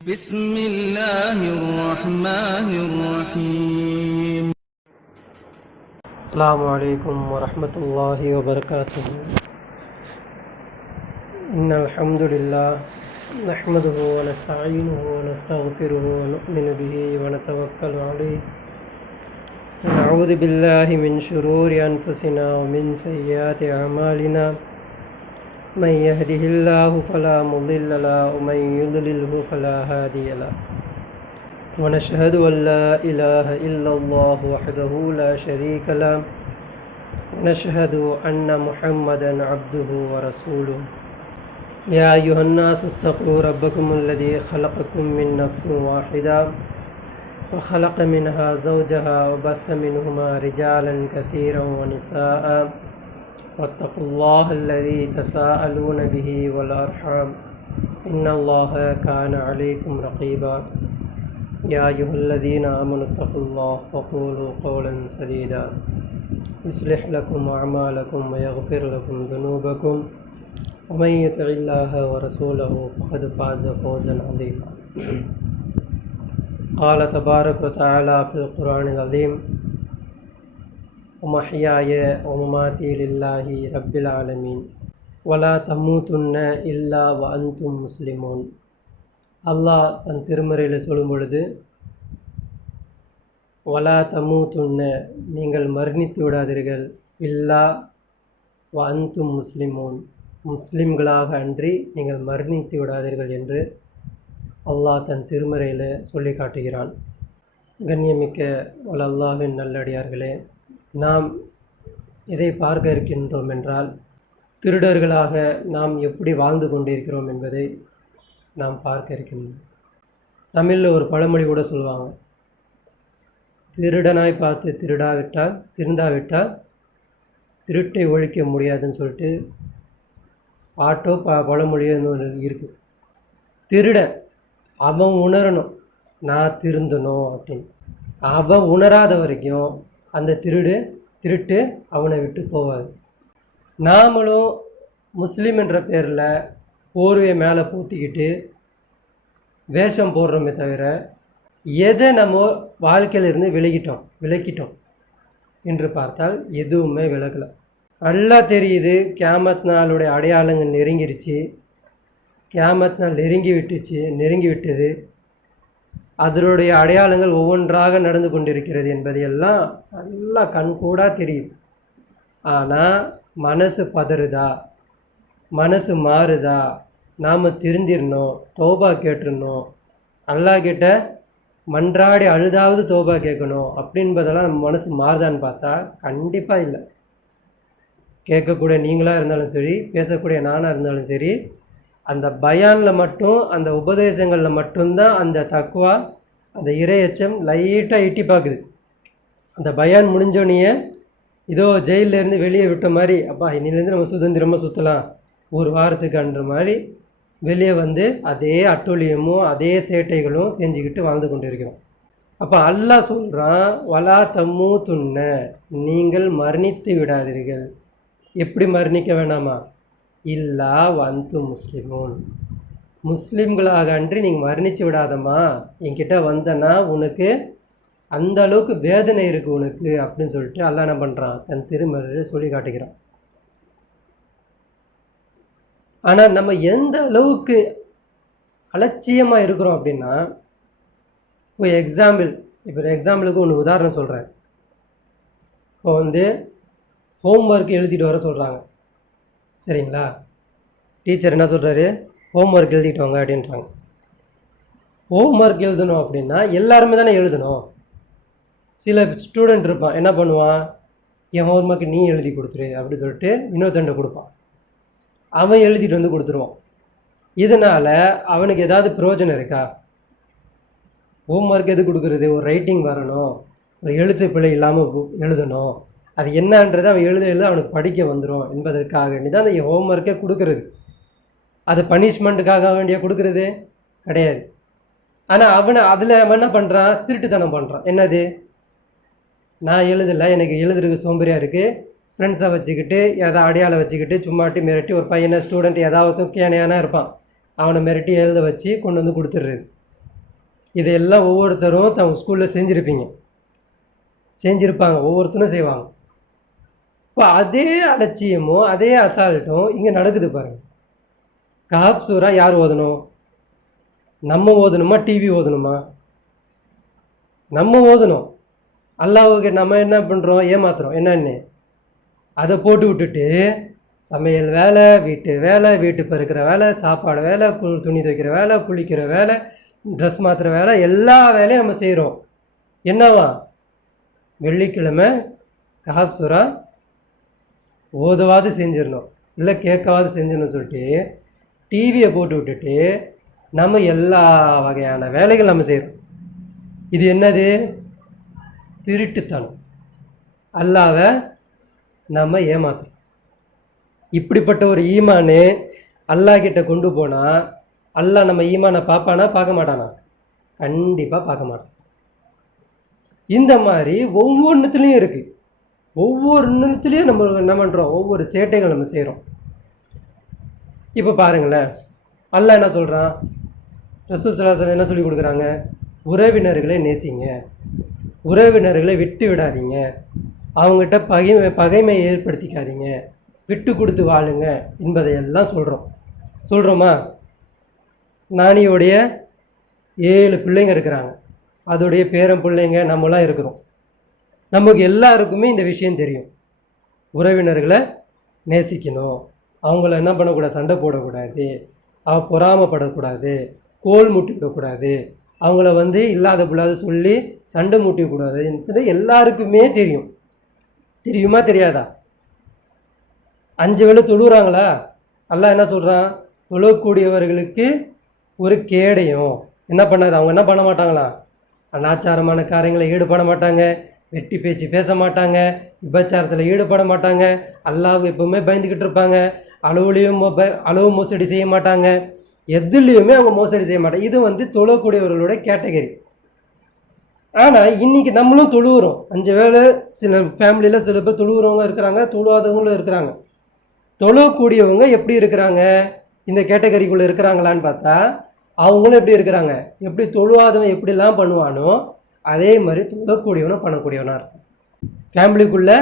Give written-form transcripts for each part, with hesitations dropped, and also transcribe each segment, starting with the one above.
بسم الله الرحمن الرحيم. السلام عليكم ورحمة الله وبركاته. إن الحمد لله نحمده ونستعينه ونستغفره ونؤمن به ونتوكل عليه ونعوذ بالله من شرور أنفسنا ومن سيئات أعمالنا من يهده الله فلا مضل له ومن يضلله فلا هادي له ونشهد أن لا إله إلا الله وحده لا شريك له ونشهد أن محمدا عبده ورسوله. يا أيها الناس اتقوا ربكم الذي خلقكم من نفس واحدة وخلق منها زوجها وبث منهما رجالا كثيرا ونساء واتقوا الله الذي تساءلون به والأرحام إن الله كان عليكم رقيبا. يا أيها الذين آمنوا اتقوا الله وقولوا قولا سديدا يصلح لكم أعمالكم ويغفر لكم ذنوبكم ومن يطع الله ورسوله فقد فاز فوزا عظيما. قال تبارك وتعالى في القرآن العظيم ومحياي ومماتي لله رب العالمين ولا تموتن إلا وأنتم مسلمون. அல்லாஹ் தன் திருமறையில் சொல்லும் பொழுது வலா தமூத்துன்ன நீங்கள் மரணித்து விடாதீர்கள் இல்லா வ அன்தும் முஸ்லிமூன் முஸ்லிம்களாக அன்றி நீங்கள் மரணித்து விடாதீர்கள் என்று அல்லாஹ் தன் திருமறையில் சொல்லி காட்டுகிறான். கண்ணியமிக்க வல அல்லாஹ்வின் நல்லடியார்களே, நாம் எதை பார்க்க இருக்கின்றோம் என்றால் திருடர்களாக நாம் எப்படி வாழ்ந்து கொண்டிருக்கிறோம் என்பதை நாம் பார்க்க இருக்கின்றோம். தமிழில் ஒரு பழமொழி கூட சொல்லுவாங்க, திருடனாய் பார்த்து திருந்தாவிட்டால் திருட்டை ஒழிக்க முடியாதுன்னு சொல்லிட்டு பழமொழின்னு ஒன்று இருக்குது. திருடன் அவன் உணரணும் நான் திருந்தணும் அப்படின்னு. அவன் உணராத வரைக்கும் அந்த திருட்டு அவனை விட்டு போவாது. நாமளும் முஸ்லீம் என்ற பேரில் போர்வையை மேலே பூத்திக்கிட்டு வேஷம் போடுறோமே தவிர எதை நம்ம வாழ்க்கையிலிருந்து விலக்கிட்டோம் என்று பார்த்தால் எதுவுமே விலகலை. நல்லா தெரியுது கியாமத் நாளுடைய அடையாளங்கள் நெருங்கிருச்சு, கியாமத் நாள் நெருங்கி விட்டது, அதனுடைய அடையாளங்கள் ஒவ்வொன்றாக நடந்து கொண்டிருக்கிறது என்பதையெல்லாம் நல்லா கண்கூடாக தெரியுது. ஆனால் மனசு பதறுதா, மனசு மாறுதா, நாம் திருந்திடணும், தௌபா கேட்டுருணும், அல்லாஹ் கிட்ட மன்றாடி அழுதாவது தௌபா கேட்கணும் அப்படின்பதெல்லாம் நம்ம மனசு மாறுதான்னு பார்த்தா கண்டிப்பாக இல்லை. கேட்கக்கூடிய நீங்களாக இருந்தாலும் சரி, பேசக்கூடிய நானாக இருந்தாலும் சரி, அந்த பயானில் மட்டும், அந்த உபதேசங்களில் மட்டும்தான் அந்த தக்குவா, அந்த இறையச்சம் லைட்டாக எட்டி பார்க்குது. அந்த பயான் முடிஞ்சோடனே இதோ ஜெயிலேருந்து வெளியே விட்ட மாதிரி, அப்பா இன்னிலேருந்து நம்ம சுதந்திரமாக சுற்றலாம் ஒரு வாரத்துக்குன்ற மாதிரி வெளியே வந்து அதே அட்டூழியமும் அதே சேட்டைகளும் செஞ்சுக்கிட்டு வாழ்ந்து கொண்டு இருக்கிறோம். அப்போ அல்லாஹ் சொல்கிறான், வலா தமூத்துன்ன நீங்கள் மரணித்து விடாதீர்கள். எப்படி மரணிக்க வேணாமா? இல்லா வந்து முஸ்லிமூன் முஸ்லீம்களாக அன்றி நீங்கள் மரணித்து விடாதம்மா, என்கிட்ட வந்தனா உனக்கு அந்த அளவுக்கு வேதனை இருக்குது உனக்கு அப்படின்னு சொல்லிட்டு அல்லாஹ் என்ன பண்ணுறான், தன் திருமறையில் சொல்லி காட்டுகிறான். ஆனால் நம்ம எந்த அளவுக்கு அலட்சியமாக இருக்கிறோம் அப்படின்னா, இப்போ எக்ஸாம்பிளுக்கு ஒன்று உதாரணம் சொல்கிறேன். இப்போ ஹோம்ஒர்க் எழுதிட்டு வர சொல்கிறாங்க, சரிங்களா? டீச்சர் என்ன சொல்கிறாரு, ஹோம்ஒர்க் எழுதிட்டு வாங்க அப்படின்றாங்க. ஹோம்ஒர்க் எழுதணும் அப்படின்னா எல்லாருமே தானே எழுதணும். சில ஸ்டூடெண்ட் இருப்பான், என்ன பண்ணுவான், என் ஹோம்ஒர்க்கு நீ எழுதி கொடுத்துரு அப்படி சொல்லிட்டு இன்னொருத்தண்டை கொடுப்பான். அவன் எழுதிட்டு வந்து கொடுத்துருவான். இதனால் அவனுக்கு ஏதாவது பிரயோஜனம் இருக்கா? ஹோம்ஒர்க் எது கொடுக்குறது? ஒரு ரைட்டிங் வரணும், ஒரு எழுத்து பிழை இல்லாமல் எழுதணும், அது என்னன்றது அவன் எழுத அவனுக்கு படிக்க வந்துடும் என்பதற்காக தான் அந்த ஹோம்ஒர்க்கே கொடுக்கறது. அது பனிஷ்மெண்ட்டுக்காக வேண்டிய கொடுக்கறது கிடையாது. ஆனால் அதில் அவன் என்ன பண்ணுறான், திருட்டுத்தனம் பண்ணுறான். என்னது, நான் எழுதலை, எனக்கு எழுதுறதுக்கு சோம்பேறியாக இருக்குது, ஃப்ரெண்ட்ஸை வச்சுக்கிட்டு ஏதாவது அடையாளம் வச்சுக்கிட்டு சும்மாட்டி மிரட்டி ஒரு பையனை ஸ்டூடெண்ட் ஏதாவது கேனையானா இருப்பான், அவனை மிரட்டி எழுத வச்சு கொண்டு வந்து கொடுத்துட்றது. இதையெல்லாம் ஒவ்வொருத்தரும் தங்க ஸ்கூலில் செஞ்சுருப்பாங்க, ஒவ்வொருத்தரும் செய்வாங்க. இப்போ அதே அலட்சியமும் அதே அசால்ட்டும் இங்கே நடக்குது பாருங்கள். கஹப் சூரா யார் ஓதணும்? நம்ம ஓதணுமா, டிவி ஓதணுமா? நம்ம ஓதணும். அல்லாஹ்வுக்கு நம்ம என்ன பண்ணுறோம்? ஏமாத்துறோம். என்னன்னு அதை போட்டு விட்டுட்டு சமையல் வேலை, வீட்டு வேலை, வீட்டு பெருக்கிற வேலை, சாப்பாடு வேலை, துணி துவைக்கிற வேலை, குளிக்கிற வேலை, ட்ரெஸ் மாற்றுற வேலை, எல்லா வேலையும் நம்ம செய்கிறோம். என்னவா? வெள்ளிக்கிழமை கஹப் சூரா ஓதவாது செஞ்சிடணும், இல்லை கேட்கவாது செஞ்சிடணும் சொல்லிட்டு டிவியை போட்டு விட்டுட்டு நம்ம எல்லா வகையான வேலைகள் நம்ம செய்கிறோம். இது என்னது? திருட்டுத்தனம். அல்லாவை நம்ம ஏமாத்துறோம். இப்படிப்பட்ட ஒரு ஈமானு அல்லாஹ் கிட்ட கொண்டு போனால் அல்லாஹ் நம்ம ஈமானை பார்ப்பானா, பார்க்க மாட்டானா? கண்டிப்பாக பார்க்க மாட்டான். இந்த மாதிரி ஒவ்வொன்றுத்துலேயும் இருக்குது. ஒவ்வொன்றுத்துலேயும் நம்ம என்ன பண்ணுறோம்? ஒவ்வொரு சேட்டைகள் நம்ம செய்கிறோம். இப்போ பாருங்களேன், அல்லாஹ் என்ன சொல்கிறான்? ரசூல் ஸல்லல்லாஹு அலைஹி வஸல்லம் என்ன சொல்லி கொடுக்குறாங்க? உறவினர்களை நேசிங்க, உறவினர்களை விட்டு விடாதீங்க, அவங்ககிட்ட பகைமையை ஏற்படுத்திக்காதீங்க, விட்டு கொடுத்து வாழுங்க என்பதையெல்லாம் சொல்கிறோமா? நானியோடைய 7 பிள்ளைங்க இருக்கிறாங்க, அதோடைய பேரன் பிள்ளைங்க நம்மளாம் இருக்கிறோம். நமக்கு எல்லாருக்குமே இந்த விஷயம் தெரியும். உறவினர்களை நேசிக்கணும், அவங்கள என்ன பண்ணக்கூடாது? சண்டை போடக்கூடாது, பொறாமப்படக்கூடாது, கோல் மூட்டி விடக்கூடாது, அவங்கள இல்லாத புள்ளாத சொல்லி சண்டை மூட்டி விடக்கூடாது என்று எல்லாருக்குமே தெரியும். தெரியுமா தெரியாதா? 5 வேளை தொழுகிறாங்களா? அல்லாஹ் என்ன சொல்கிறான்? தொழக்கூடியவர்களுக்கு ஒரு கேடையும் என்ன பண்ணாது? அவங்க என்ன பண்ண மாட்டாங்களா? அனாச்சாரமான காரியங்களை ஈடுபட மாட்டாங்க, வெட்டி பேச்சு பேச மாட்டாங்க, விபச்சாரத்தில் ஈடுபட மாட்டாங்க, அல்லாஹ் எப்பவுமே பயந்துக்கிட்டு இருப்பாங்க, அளவு மோசடி செய்ய மாட்டாங்க, எதுலேயுமே அவங்க மோசடி செய்ய மாட்டாங்க. இது தொழக்கூடியவர்களோட கேட்டகரி. ஆனால் இன்றைக்கி நம்மளும் தொழுகிறோம். 5 வேளை சில ஃபேமிலியில் சில பேர் தொழுகிறவங்க இருக்கிறாங்க, தொழுவாதவங்களும் இருக்கிறாங்க. தொழக்கூடியவங்க எப்படி இருக்கிறாங்க? இந்த கேட்டகரிக்குள்ளே இருக்கிறாங்களான்னு பார்த்தா அவங்களும் எப்படி இருக்கிறாங்க? எப்படி தொழுவாதவன் எப்படிலாம் பண்ணுவானோ அதே மாதிரி தொழக்கூடியவனும் பண்ணக்கூடியவனாக இருக்கும். ஃபேமிலிக்குள்ளே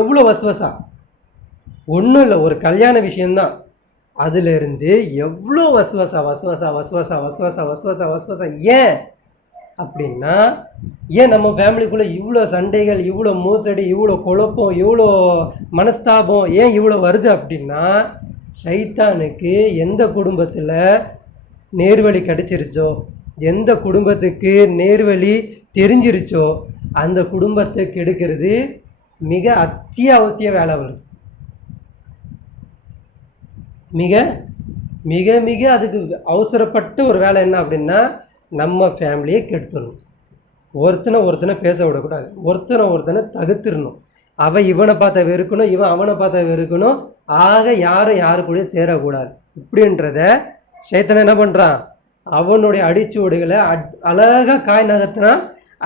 எவ்வளோ வசவசா! ஒன்றும் இல்லை, ஒரு கல்யாண விஷயந்தான், அதிலிருந்து எவ்வளோ வசவசா. ஏன் அப்படின்னா, ஏன் நம்ம ஃபேமிலிக்குள்ளே இவ்வளோ சண்டைகள், இவ்வளோ மோசடி, இவ்வளோ குழப்பம், இவ்வளோ மனஸ்தாபம் ஏன் இவ்வளோ வருது அப்படின்னா, ஷைத்தானுக்கு எந்த குடும்பத்தில் நேர்வழி கிடைச்சிருச்சோ, எந்த குடும்பத்துக்கு நேர்வழி தெரிஞ்சிருச்சோ அந்த குடும்பத்தை கெடுக்கிறது மிக அத்தியாவசிய வேலை வருது. மிக மிக மிக அதுக்கு அவசரப்பட்ட ஒரு வேலை என்ன அப்படின்னா, நம்ம ஃபேமிலியை கெடுத்துடணும். ஒருத்தனை பேச விடக்கூடாது, ஒருத்தனை தகுத்துடணும். அவன் இவனை பார்த்தா வெறுக்கணும், இவன் அவனை பார்த்தா வெறுக்கணும், ஆக யாரும் யாரு கூட சேரக்கூடாது. இப்படின்றத ஷைத்தான் என்ன பண்ணுறான்? அவனுடைய அடிச்சுவடுகளை அழகாக காய் நகர்த்தினா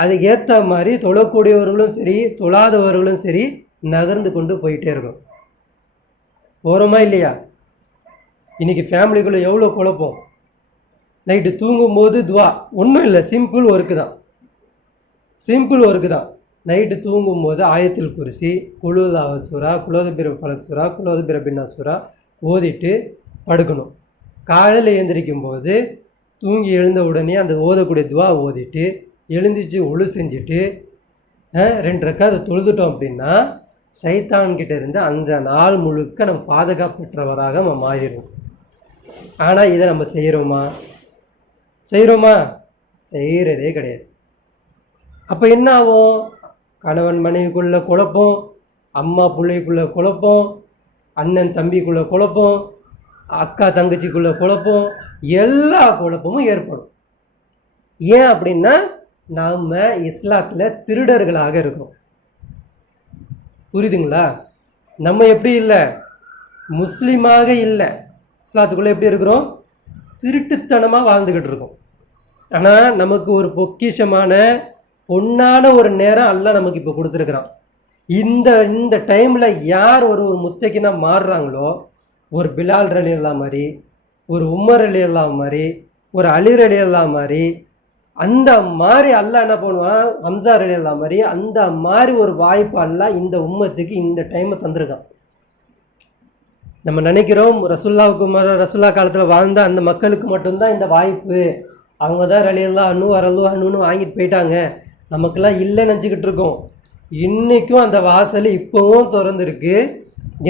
அதுக்கு ஏற்ற மாதிரி தொழக்கூடியவர்களும் சரி தொழாதவர்களும் சரி நகர்ந்து கொண்டு போயிட்டே இருக்கும். போகிறோமா இல்லையா? இன்றைக்கி ஃபேமிலிக்குள்ளே எவ்வளோ குழப்பம். நைட்டு தூங்கும்போது துவா ஒன்றும் இல்லை, சிம்பிள் ஒர்க்கு தான். நைட்டு தூங்கும்போது ஆயத்துல் குர்சி, குலுல்லாஹ் சூரா, குலோதுபிர ஃபலக் சூரா, குலோதுபிர பின்னா சூரா ஓதிட்டு படுக்கணும். காலையில் எழுந்திரிக்கும் போது தூங்கி எழுந்த உடனே அந்த ஓதக்கூடிய துவா ஓதிட்டு எழுந்திரிச்சு ஒழு செஞ்சுட்டு 2 ரக்காத் தொழுதுட்டோம் அப்படின்னா ஷைத்தான்கிட்ட இருந்து அந்த நாள் முழுக்க நம்ம பாதுகாப்பற்றவராக நம்ம மாறிடுவோம். ஆனால் இதை நம்ம செய்கிறோமா? செய்கிறதே கிடையாது. அப்போ என்ன ஆகும்? கணவன் மனைவிக்குள்ள குழப்பம், அம்மா பிள்ளைக்குள்ள குழப்பம், அண்ணன் தம்பிக்குள்ள குழப்பம், அக்கா தங்கச்சிக்குள்ள குழப்பம், எல்லா குழப்பமும் ஏற்படும். ஏன் அப்படின்னா நாம் இஸ்லாத்தில் திருடர்களாக இருக்கோம். புரியுதுங்களா? நம்ம எப்படி இல்லை, முஸ்லீமாக இல்லை, இஸ்லாத்துக்குள்ளே எப்படி இருக்கிறோம்? திருட்டுத்தனமாக வாழ்ந்துக்கிட்டு இருக்கோம். ஆனால் நமக்கு ஒரு பொக்கிஷமான பொன்னான ஒரு நேரம் அல்லாஹ் நமக்கு இப்போ கொடுத்துருக்குறான். இந்த டைமில் யார் ஒரு முத்தகினா மாறுறாங்களோ, ஒரு பிலால் ரலியல்லாஹு மாதிரி, ஒரு உமர் ரலியல்லாஹு மாதிரி, ஒரு அலி ரலியல்லாஹு மாதிரி, அந்த மாதிரி அல்லாஹ் என்ன பண்ணுவான், ஹம்சா ரலியல்லாஹு மாதிரி அந்த மாதிரி ஒரு வாய்ப்பு அல்லாஹ் இந்த உம்மத்துக்கு இந்த டைமை தந்திருக்கான். நம்ம நினைக்கிறோம் ரசூல்லா காலத்தில் வாழ்ந்த அந்த மக்களுக்கு மட்டும்தான் இந்த வாய்ப்பு, அவங்க தான் ரலியல்லாஹு அன்ஹு ரலியல்லாஹு அன்ஹுன்னு வாங்கிட்டு போயிட்டாங்க, நமக்கெல்லாம் இல்லைன்னு நினச்சிக்கிட்டு இருக்கோம். இன்றைக்கும் அந்த வாசல் இப்போவும் திறந்துருக்கு.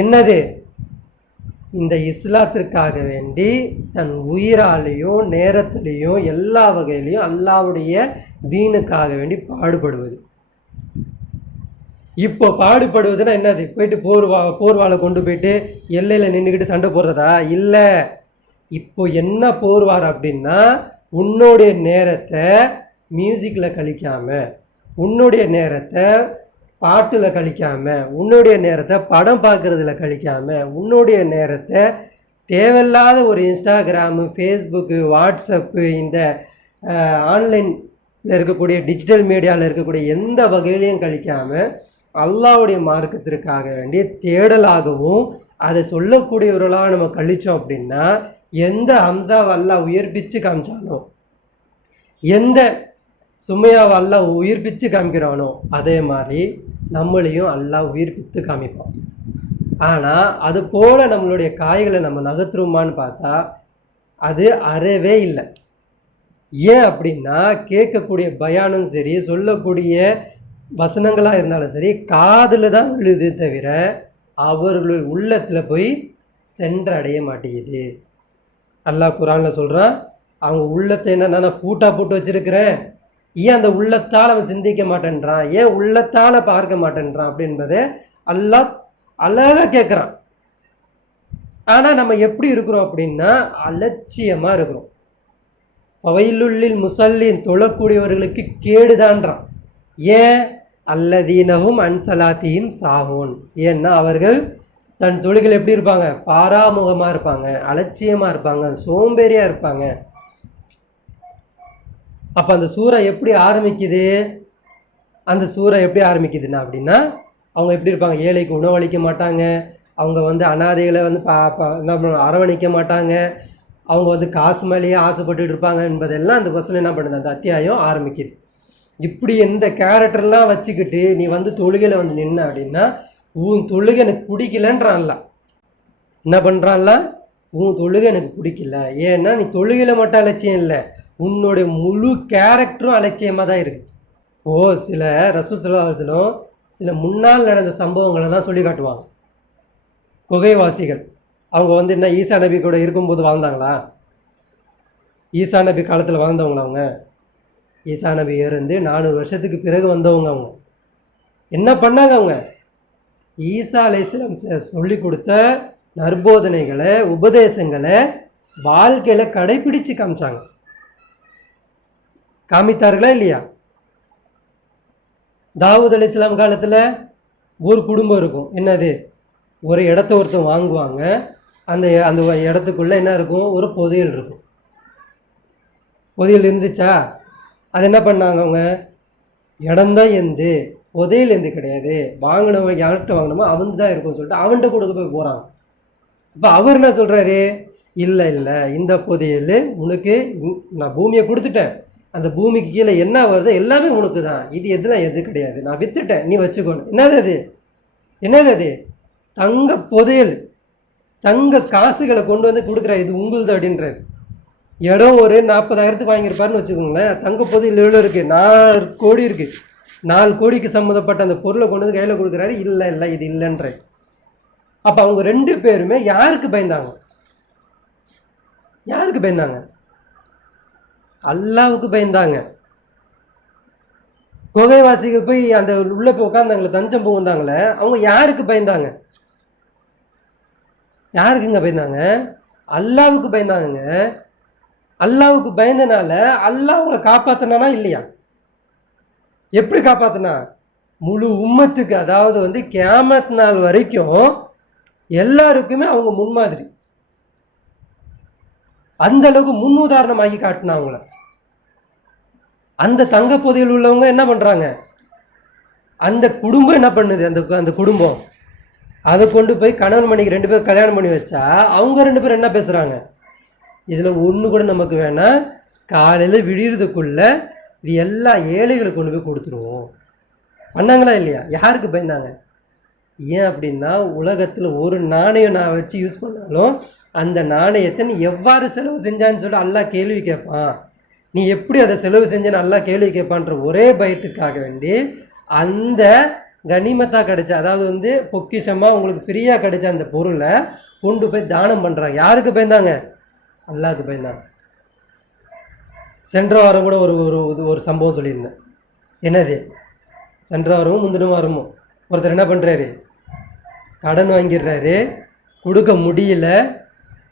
என்னது? இந்த இஸ்லாத்திற்காக வேண்டி தன் உயிராலையும் நேரத்திலையும் எல்லா வகையிலையும் அல்லாஹ்வுடைய தீனுக்காக வேண்டி பாடுபடுவது. இப்போ பாடுபடுவதுன்னா என்னது? போயிட்டு போர்வாளை கொண்டு போயிட்டு எல்லையில் நின்றுக்கிட்டு சண்டை போடுறதா? இல்லை. இப்போ என்ன போர்வார் அப்படின்னா, உன்னுடைய நேரத்தை மியூசிக்கில் கழிக்காமல், உன்னுடைய நேரத்தை பாட்டில் கழிக்காமல், உன்னுடைய நேரத்தை படம் பார்க்குறதுல கழிக்காமல், உன்னுடைய நேரத்தை தேவையில்லாத ஒரு இன்ஸ்டாகிராமு, ஃபேஸ்புக்கு, வாட்ஸ்அப்பு, இந்த ஆன்லைனில் இருக்கக்கூடிய டிஜிட்டல் மீடியாவில் இருக்கக்கூடிய எந்த வகையிலையும் கழிக்காமல் அல்லாஹ்வுடைய மார்க்கத்திற்காக வேண்டிய தேடலாகவும் அதை சொல்லக்கூடியவர்களாக நம்ம கழித்தோம் அப்படின்னா, எந்த ஹம்சாவை அல்லாஹ் உயிர்ப்பிச்சு காமிச்சானோ, எந்த சுமையாவை அல்லாஹ் உயிர்ப்பிச்சு காமிக்கிறானோ, அதே மாதிரி நம்மளையும் அல்லாஹ் உயிர்ப்பித்து காமிப்பான். ஆனால் அது போல் நம்மளுடைய காய்களை நம்ம நகர்த்துருமான்னு பார்த்தா அது அறவே இல்லை. ஏன் அப்படின்னா, கேட்கக்கூடிய பயானும் சரி, சொல்லக்கூடிய வசனங்களாக இருந்தாலும் சரி, காதில் தான் விழுது தவிர அவர்களுடைய உள்ளத்தில் போய் சென்றடைய மாட்டேங்குது. அல்லாஹ் குர்ஆனில் சொல்கிறான், அவங்க உள்ளத்தை என்ன நான் பூட்டா போட்டு வச்சிருக்கிறேன், ஏன் அந்த உள்ளத்தால் அவன் சிந்திக்க மாட்டேன்றான், ஏன் உள்ளத்தால் பார்க்க மாட்டேன்றான் அப்படின்றத அல்லாஹ் அழகாக கேட்குறான். ஆனால் நம்ம எப்படி இருக்கிறோம் அப்படின்னா, அலட்சியமாக இருக்கிறோம். பவையிலுள்ளில் முசல்லின் தொழக்கூடியவர்களுக்கு கேடுதான்றான். ஏன்? அல்லதீனவும் அன்சலாத்தியும் சாகோன். ஏன்னா அவர்கள் தன் தொழுகையில் எப்படி இருப்பாங்க? பாராமுகமாக இருப்பாங்க, அலட்சியமாக இருப்பாங்க, சோம்பேறியாக இருப்பாங்க. அப்போ அந்த சூறா எப்படி ஆரம்பிக்குது? அந்த சூறா எப்படி ஆரம்பிக்குதுன்னா அப்படின்னா, அவங்க எப்படி இருப்பாங்க? ஏழைக்கு உணவளிக்க மாட்டாங்க, அவங்க அனாதைகளை அரவணைக்க மாட்டாங்க, அவங்க காசு மேலேயே ஆசைப்பட்டு இருப்பாங்க என்பதெல்லாம் அந்த வசனம் என்ன பண்ணுது? அந்த அத்தியாயம் ஆரம்பிக்குது. இப்படி எந்த கேரக்டர்லாம் வச்சுக்கிட்டு நீ தொழுகையில் நின்ன அப்படின்னா, உன் தொழுகை எனக்கு பிடிக்கலன்றான்ல. என்ன பண்ணுறான்ல? உன் தொழுகை எனக்கு பிடிக்கல. ஏன்னா நீ தொழுகையில் மட்டும் அலட்சியம் இல்லை, உன்னுடைய முழு கேரக்டரும் அலட்சியமாக தான் இருக்குது. சில ரசூல் ஸல்லல்லாஹு அலைஹி வஸல்லம் சில முன்னால் நடந்த சம்பவங்களெல்லாம் சொல்லி காட்டுவாங்க. குகைவாசிகள் அவங்க என்ன ஈசா நபி கூட இருக்கும்போது வாழ்ந்தாங்களா? ஈசா நபி காலத்தில் வாழ்ந்தவங்களா? அவங்க ஈசா நபி இருந்து 400 வருஷத்துக்கு பிறகு வந்தவங்க. அவங்க என்ன பண்ணாங்க? அவங்க ஈசா அலைஹிஸ்ஸலாம் சொல்லி கொடுத்த நற்போதனைகளை, உபதேசங்களை வாழ்க்கையில் கடைபிடிச்சு காமித்தார்களா இல்லையா? தாவூத் அலைஹிஸ்ஸலாம் காலத்தில் ஒரு குடும்பம் இருக்கும். என்னது? ஒரு இடத்த ஒருத்தன் வாங்குவாங்க, அந்த அந்த இடத்துக்குள்ளே என்ன இருக்கும்? ஒரு புதையல் இருக்கும். புதையல் இருந்துச்சா? அது என்ன பண்ணாங்க? அவங்க இடம்தான் எந்து, புதையல் எந்து கிடையாது, வாங்கினவங்க யார்கிட்ட வாங்கினோமோ அவன் தான் இருக்கும்னு சொல்லிட்டு அவன்கிட்ட கொடுக்க போய் போகிறாங்க. இப்போ அவர் என்ன சொல்கிறாரு? இல்லை இல்லை, இந்த புதையல் உனக்கு நான் பூமியை கொடுத்துட்டேன், அந்த பூமிக்கு கீழே என்ன வருதோ எல்லாமே உனக்கு தான், இது எது கிடையாது, நான் விற்றுட்டேன், நீ வச்சுக்கணும். என்னது அது? தங்க புதையல், தங்க காசுகளை கொண்டு கொடுக்குற, இது உங்களுது அப்படின்றாரு. இடம் ஒரு 40,000க்கு வாங்கியிருப்பாருன்னு வச்சுக்கோங்களேன். தங்க புதையல் எவ்வளோ இருக்குது? 4 கோடி இருக்குது. 4 கோடிக்கு சம்மந்தப்பட்ட அந்த பொருளை கொண்டு கையில் கொடுக்குறாரு. இல்லை இல்லை, இது இல்லைன்ற. அப்போ அவங்க 2 பேருமே யாருக்கு பயந்தாங்க? அல்லாஹ்வுக்கு பயந்தாங்க. குகைவாசிகள் போய் அந்த உள்ள போய் உட்காந்தாங்களே, தஞ்சம் புகுந்தாங்களே, அவங்க யாருக்கு பயந்தாங்க? யாருக்குங்க பயந்தாங்க? அல்லாஹ்வுக்கு பயந்தாங்க. அல்லாஹ்வுக்கு பயந்தனால அல்லாஹ் அவங்களை காப்பாத்தினானா இல்லையா? எப்படி காப்பாத்தினா? முழு உம்மத்துக்கு, அதாவது கியாமத் நாள் வரைக்கும் எல்லாருக்குமே அவங்க முன்மாதிரி, அந்த அளவுக்கு முன் உதாரணமாகி காட்டினா அவங்கள. அந்த தங்க புதையல் உள்ளவங்க என்ன பண்றாங்க? அந்த குடும்பம் என்ன பண்ணுது? அந்த குடும்பம் அதை கொண்டு போய் கணவன் மணிக்கு 2 பேர் கல்யாணம் பண்ணி வச்சா அவங்க 2 பேரும் என்ன பேசுறாங்க? இதில் ஒன்று கூட நமக்கு வேணாம், காலையில் விடியறதுக்குள்ள இது எல்லா ஏழைகளுக்கு கொண்டு போய் கொடுத்துருவோம். பண்ணாங்களா இல்லையா? யாருக்கு பயந்தாங்க? ஏன் அப்படின்னா, உலகத்தில் ஒரு நாணயம் நான் வச்சு யூஸ் பண்ணாலும் அந்த நாணயத்தை நீ எவ்வாறு செலவு செஞ்சான்னு சொல்லி அல்லாஹ் கேள்வி கேட்பான். நீ எப்படி அதை செலவு செஞ்சேன்னு அல்லாஹ் கேள்வி கேட்பான்ற ஒரே பயத்துக்காக வேண்டி அந்த கனிமத்தாக கிடைச்ச, அதாவது பொக்கிஷமாக உங்களுக்கு ஃப்ரீயாக கிடைச்ச அந்த பொருளை கொண்டு போய் தானம் பண்ணுறாங்க. யாருக்கு பயந்தாங்க? அல்லாஹ்க்கு பயந்தாங்க. சென்ற வாரம் கூட ஒரு ஒரு சம்பவம் சொல்லியிருந்தேன். என்னது? சென்ற வாரமும் முந்தின வாரமும் ஒருத்தர் என்ன பண்ணுறாரு, கடன் வாங்கிடுறாரு, கொடுக்க முடியல.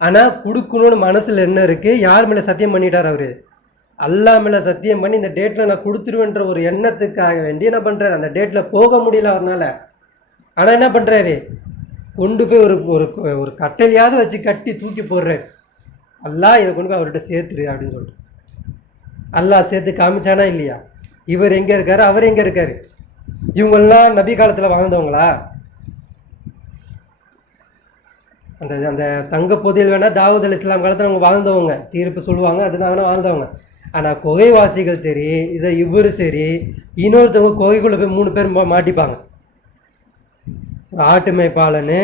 ஆனால் கொடுக்கணும்னு மனசில் என்ன இருக்குது, யார் மேலே சத்தியம் பண்ணிட்டார் அவர்? அல்லாஹ் மேலே சத்தியம் பண்ணி இந்த டேட்டில் நான் கொடுத்துருவேன்ற ஒரு எண்ணத்துக்காக வேண்டி என்ன பண்ணுறாரு, அந்த டேட்டில் போக முடியல அவரால். ஆனால் என்ன பண்ணுறாரு, கொண்டு போய் ஒரு ஒரு ஒரு கட்டையாவது வச்சு கட்டி தூக்கி போடுறாரு. அல்லாஹ் இதை கொண்டு போய் அவர்கிட்ட சேர்த்துரு அப்படின்னு சொல்லிட்டு அல்லாஹ் சேர்த்து காமிச்சானா இல்லையா? இவர் எங்கே இருக்காரு, அவர் எங்கே இருக்காரு? இவங்கெல்லாம் நபி காலத்தில் வாழ்ந்தவங்களா? அந்த அந்த தங்க பொதியில் வேணால் தாவூத் அலைஹிஸ்ஸலாம் காலத்தில் அவங்க வாழ்ந்தவங்க, தீர்ப்பு சொல்லுவாங்க, அதுதான் வேணால் வாழ்ந்தவங்க. ஆனால் குகைவாசிகள் சரி, இதை இவர் சரி, இன்னொருத்தவங்க குகைக்குள்ளே போய் 3 பேர் மாட்டிப்பாங்க. ஆட்டு மேய்ப்பாளன்,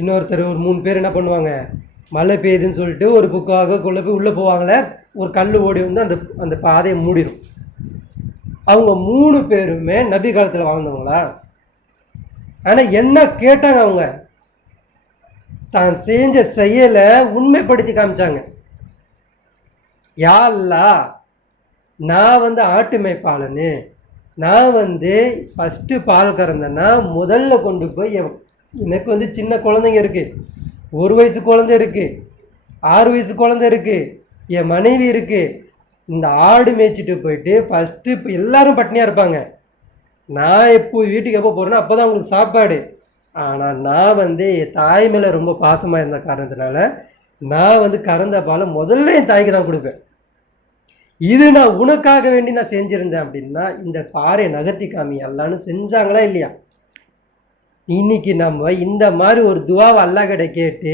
இன்னொருத்தர், ஒரு 3 பேர் என்ன பண்ணுவாங்க, மழை பெய்யுதுன்னு சொல்லிட்டு ஒரு புக்காக கொள்ள போய் உள்ளே போவாங்களே, ஒரு கல் ஓடி அந்த அந்த பாதையை மூடிடும். அவங்க 3 பேருமே நபி காலத்தில் வாழ்ந்தவங்களா? ஆனால் என்ன கேட்டாங்க, அவங்க தான் செஞ்ச செயலை உண்மைப்படுத்தி காமிச்சாங்க. யா அல்லாஹ், நான் ஆட்டு மேய்ப்பாளனு, நான் ஃபஸ்ட்டு பால் கறந்தேன்னா முதல்ல கொண்டு போய் எனக்கு சின்ன குழந்தைங்க இருக்குது, 1 வயசு குழந்தை இருக்குது, 6 வயசு குழந்தை இருக்குது, என் மனைவி இருக்குது. இந்த ஆடு மேய்ச்சிட்டு போயிட்டு ஃபஸ்ட்டு இப்போ எல்லோரும் பட்னியாக இருப்பாங்க. நான் எப்போ வீட்டுக்கு எப்போ போகிறேன்னா அப்போ தான் அவங்களுக்கு சாப்பாடு. ஆனால் நான் என் தாய் மேலே ரொம்ப பாசமாக இருந்த காரணத்தினால நான் கறந்த பாலை முதல்ல என் தாய்க்கு தான் கொடுப்பேன். இது நான் உனக்காக வேண்டி நான் செஞ்சுருந்தேன் அப்படின்னா இந்த பாறை நகர்த்தி காமி அல்லான்னு செஞ்சாங்களா இல்லையா? இன்னைக்கு நம்ம இந்த மாதிரி ஒரு துவாவை அல்லாஹ் கிட்ட கேட்டு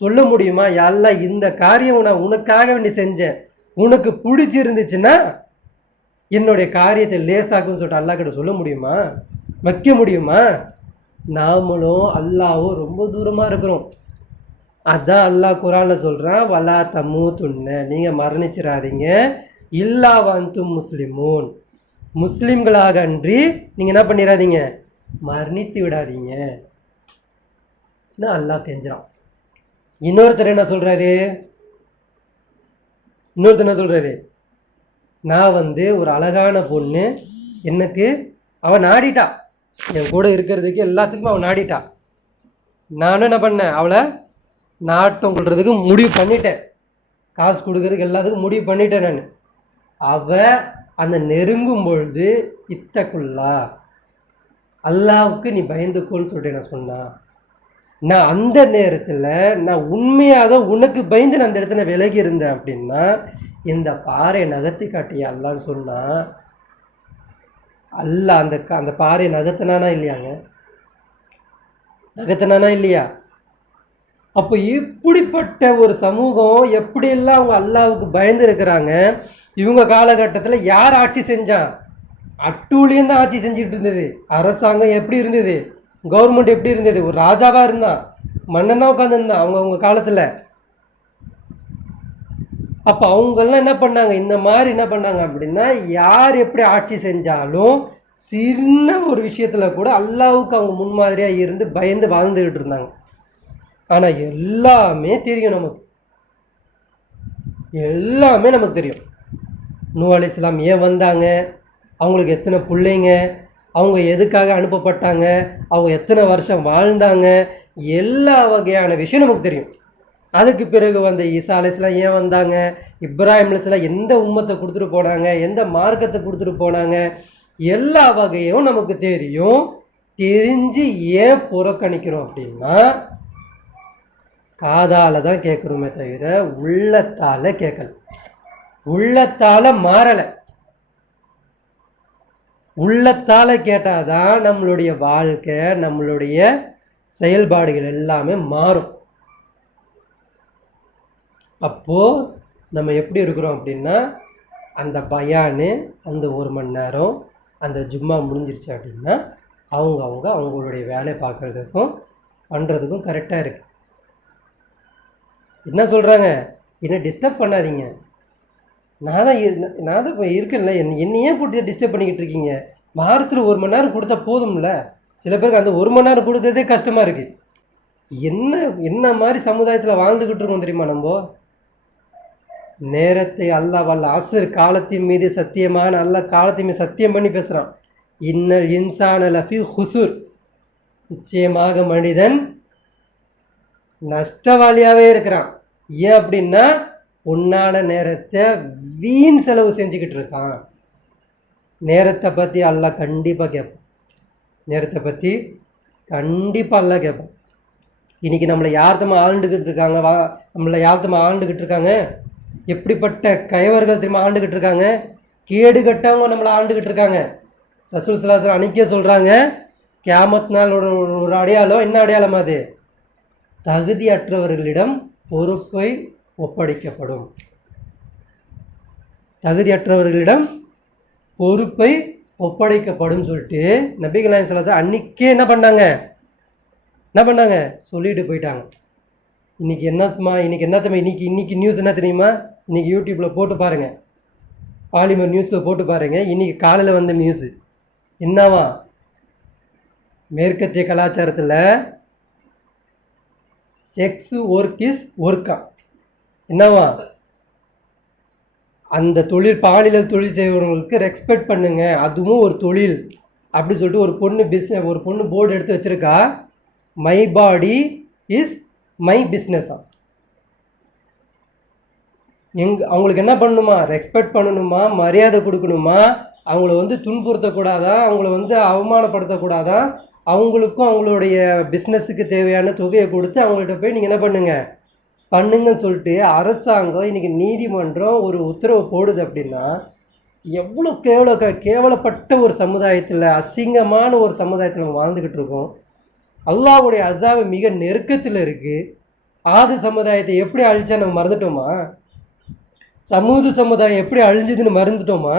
சொல்ல முடியுமா, அல்லாஹ் இந்த காரியம் நான் உனக்காக வேண்டி செஞ்சேன், உனக்கு பிடிச்சிருந்துச்சுன்னா என்னுடைய காரியத்தை லேசாக்குன்னு சொல்லிட்டு அல்லாஹ் கிட்ட சொல்ல முடியுமா, வைக்க முடியுமா? நாமளும் அல்லாவும் ரொம்ப தூரமாக இருக்கிறோம். அதான் அல்லாஹ் குரானில் சொல்கிறான், வலா தமூதுன்ன, நீங்கள் மரணிச்சிடாதீங்க, இல்லா வன்தும் முஸ்லிமூன், முஸ்லீம்களாக அன்றி நீங்கள் என்ன பண்ணிடாதீங்க, மரணித்து விடாதீங்க. அல்லாஹ் கெஞ்சுறான். இன்னொருத்தர் என்ன சொல்கிறாரு, நான் ஒரு அழகான பொண்ணு, எனக்கு அவன் நாடிட்டா, என் கூட இருக்கிறதுக்கு எல்லாத்துக்குமே அவன் நாடிட்டா, நானும் என்ன பண்ணேன், அவளை நாட்டம் கொள்றதுக்கு முடிவு பண்ணிட்டேன், காசு கொடுக்கறதுக்கு எல்லாத்துக்கும் முடிவு பண்ணிட்டேன் நான். அவள் அந்த நெருங்கும் பொழுது இத்தக்குள்ளா, அல்லாவுக்கு நீ பயந்துக்கோன்னு சொல்லிட்டு நான் சொன்னான். நான் அந்த நேரத்தில் நான் உண்மையாக உனக்கு பயந்து நான் அந்த இடத்துல விலகி இருந்தேன் அப்படின்னா இந்த பாறை நகர்த்தி காட்டிய அல்லான்னு சொன்னால், அல்ல அந்த பாறை நகர்த்தினானா இல்லையாங்க, நகர்த்தினானா இல்லையா? அப்போ இப்படிப்பட்ட ஒரு சமூகம் எப்படியெல்லாம் அவங்க அல்லாவுக்கு பயந்து இருக்கிறாங்க. இவங்க காலகட்டத்தில் யார் ஆட்சி செஞ்சா? அட்டூழியம் தான் ஆட்சி செஞ்சுட்டு இருந்தது. அரசாங்கம் எப்படி இருந்தது, கவர்மெண்ட் எப்படி இருந்தது, ஒரு ராஜாவாக இருந்தான், மன்னனா உட்காந்துருந்தான் அவங்க காலத்தில். அப்போ அவங்கெல்லாம் என்ன பண்ணாங்க, இந்த மாதிரி என்ன பண்ணாங்க அப்படின்னா, யார் எப்படி ஆட்சி செஞ்சாலும் சின்ன ஒரு விஷயத்தில் கூட அல்லாவுக்கு அவங்க முன்மாதிரியாக இருந்து பயந்து வாழ்ந்துக்கிட்டு இருந்தாங்க. ஆனால் எல்லாமே தெரியும் நமக்கு, எல்லாமே நமக்கு தெரியும். நூஹ் அலைஹிஸ்ஸலாம் ஏன் வந்தாங்க, அவங்களுக்கு எத்தனை பிள்ளைங்க, அவங்க எதுக்காக அனுப்பப்பட்டாங்க, அவங்க எத்தனை வருஷம் வாழ்ந்தாங்க, எல்லா வகையான விஷயம் நமக்கு தெரியும். அதுக்கு பிறகு வந்த ஈசா அலைஹிஸ்ஸலாம் ஏன் வந்தாங்க, இப்ராஹிம் அலைஹிஸ்ஸலாம் எந்த உம்மத்தை கொடுத்துட்டு போனாங்க, எந்த மார்க்கத்தை கொடுத்துட்டு போனாங்க, எல்லா வகையும் நமக்கு தெரியும். தெரிஞ்சு ஏன் புறக்கணிக்கிறோம் அப்படின்னா, காதால தான் கேட்குறோமே தவிர உள்ளத்தால் கேட்கல, உள்ளத்தால் மாறலை. உள்ளத்தால் கேட்டாதான் நம்மளுடைய வாழ்க்கை, நம்மளுடைய செயல்பாடுகள் எல்லாமே மாறும். அப்போது நம்ம எப்படி இருக்கிறோம் அப்படின்னா, அந்த பயானு அந்த 1 மணி நேரம் அந்த ஜும்மா முடிஞ்சிருச்சு அப்படின்னா அவங்களுடைய வேலையை பார்க்குறதுக்கும் பண்ணுறதுக்கும் கரெக்டாக இருக்குது. என்ன சொல்கிறாங்க, என்னை டிஸ்டர்ப் பண்ணாதீங்க, நான் தான் இப்போ இருக்கேன்ல, என்னையே போட்டு டிஸ்டர்ப் பண்ணிக்கிட்டு இருக்கீங்க. வாரத்தில் 1 மணி நேரம் கொடுத்தா போதும்ல. சில பேருக்கு அந்த 1 மணி நேரம் கொடுக்கறதே கஷ்டமாக இருக்குது. என்ன மாதிரி சமுதாயத்தில் வாழ்ந்துக்கிட்டு இருக்கோம் தெரியுமா? நம்ம நேரத்தை அல்லாஹ் வல்ல அஸ்ர் காலத்தின் மீது சத்தியமான அல்லாஹ் காலத்தின் மீது சத்தியம் பண்ணி பேசுகிறான். இன்னல் இன்சான லஃபி ஹுசுர், நிச்சயமாக மனிதன் நஷ்டவாளியாகவே இருக்கிறான். ஏன் அப்படின்னா உன்னான நேரத்தை வீண் செலவு செஞ்சுக்கிட்டு இருக்கான். நேரத்தை பற்றி அல்லாஹ் கண்டிப்பாக கேட்பான். நேரத்தை பற்றி கண்டிப்பாக அல்லாஹ் கேட்பான். இன்றைக்கி நம்மளை யார்த்தமாக ஆண்டுக்கிட்டு இருக்காங்க, எப்படிப்பட்ட கயவர்கள் திரும்ப ஆண்டுக்கிட்டு இருக்காங்க, கேடு கட்டவங்க நம்மளை ஆண்டுக்கிட்டு இருக்காங்க. ரசூல் ஸல்லல்லாஹு அலைஹி வஸல்லம் அன்றைக்கே சொல்கிறாங்க, கியாமத் நாள் ஒரு அடையாளம். என்ன அடையாளம் அது? தகுதியற்றவர்களிடம் பொறுப்பை ஒப்படைக்கப்படும். தகுதியற்றவர்களிடம் பொறுப்பை ஒப்படைக்கப்படும் சொல்லிட்டு நபிகள் நாயகம் ஸல்லல்லாஹு அலைஹி வஸல்லம் அன்றைக்கே என்ன பண்ணாங்க சொல்லிட்டு போயிட்டாங்க. இன்றைக்கி இன்னைக்கு நியூஸ் என்ன தெரியுமா? இன்றைக்கி யூடியூப்பில் போட்டு பாருங்கள், பாலிமர் நியூஸில் போட்டு பாருங்கள். இன்றைக்கி காலையில் வந்த நியூஸு என்னவா? மேற்கத்திய கலாச்சாரத்தில் செக்ஸ் ஒர்க் இஸ் ஒர்க்கா. என்னவா? அந்த தொழில் பாலியல் தொழில் செய்வர்களுக்கு ரெஸ்பெக்ட் பண்ணுங்க, அதுவும் ஒரு தொழில் அப்படி சொல்லிட்டு ஒரு பொண்ணு போர்டு எடுத்து வச்சுருக்கா. மை பாடி இஸ் மை பிஸ்னஸா. அவங்களுக்கு என்ன பண்ணணுமா? ரெஸ்பெக்ட் பண்ணணுமா, மரியாதை கொடுக்கணுமா, அவங்கள துன்புறுத்தக்கூடாதா, அவங்கள அவமானப்படுத்தக்கூடாதா, அவங்களுக்கும் அவங்களுடைய பிஸ்னஸுக்கு தேவையான தொகையை கொடுத்து அவங்கள்ட்ட போய் நீங்கள் என்ன பண்ணுங்கன்னு சொல்லிட்டு அரசாங்கம் இன்றைக்கி நீதிமன்றம் ஒரு உத்தரவு போடுது. அப்படின்னா எவ்வளோ கேவலப்பட்ட ஒரு சமுதாயத்தில், அசிங்கமான ஒரு சமுதாயத்தில் நம்ம வாழ்ந்துக்கிட்டு இருக்கோம். அல்லாஹ்வுடைய அஸாபு மிக நெருக்கத்தில் இருக்குது. ஆது சமுதாயத்தை எப்படி அழிச்சா நம்ம மறந்துட்டோமா? சமூக சமுதாயம் எப்படி அழிஞ்சதுன்னு மறந்துட்டோமா?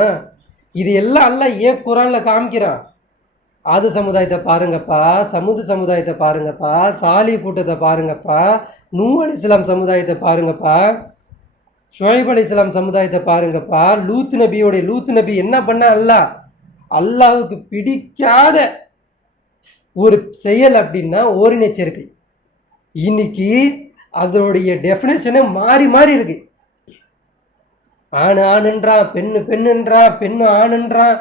இது எல்லாம் அல்லாஹ் ஏன் குர்ஆனில் காமிக்கிறான்? ஆது சமுதாயத்தை பாருங்கப்பா, சமூக சமுதாயத்தை பாருங்கப்பா, சாலி கூட்டத்தை பாருங்கப்பா, நூஹ் அலைஹிஸ்ஸலாம் சமுதாயத்தை பாருங்கப்பா, ஷுஐப் அலைஹிஸ்ஸலாம் சமுதாயத்தை பாருங்கப்பா. லூத் நபி என்ன பண்ண? அல்லாஹ்வுக்கு பிடிக்காத ஒரு செயல் அப்படின்னா ஓரினச்சேர்க்கை. இன்னைக்கு அதனுடைய டெஃபினேஷனே மாறி இருக்கு. ஆணுன்றான், பெண்ணுன்றான், பெண்ணு ஆணுன்றான்,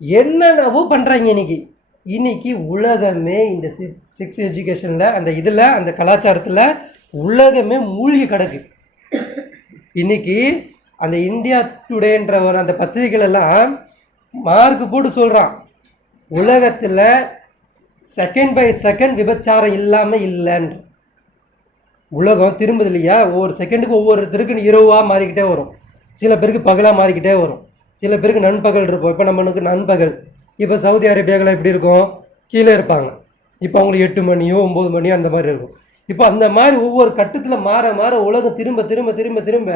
என்னென்னவோ பண்ணுறாங்க. இன்னைக்கு உலகமே இந்த செக்ஸ் எஜுகேஷனில் அந்த கலாச்சாரத்தில் உலகமே மூழ்கி கிடக்கு. இன்னைக்கு அந்த இந்தியா டுடேன்ற அந்த பத்திரிகைகளெல்லாம் மார்க் போட்டு சொல்கிறான், உலகத்தில் செகண்ட் பை செகண்ட் விபச்சாரம் இல்லாமல் இல்லைன்ற. உலகம் திரும்புது இல்லையா? ஒவ்வொரு செகண்டுக்கு ஒவ்வொருத்தருக்கு இரவாக மாறிக்கிட்டே வரும். சில பேருக்கு பகலாக மாறிக்கிட்டே வரும். சில பேருக்கு நண்பகல் இருப்போம். இப்போ நம்மளுக்கு நண்பகல். இப்போ சவுதி அரேபியாவில் எப்படி இருக்கும்? கீழே இருப்பாங்க. இப்போ அவங்களுக்கு 8 மணியோ 9 மணியோ அந்த மாதிரி இருக்கும். இப்போ அந்த மாதிரி ஒவ்வொரு கட்டத்தில் மாற உலகம் திரும்ப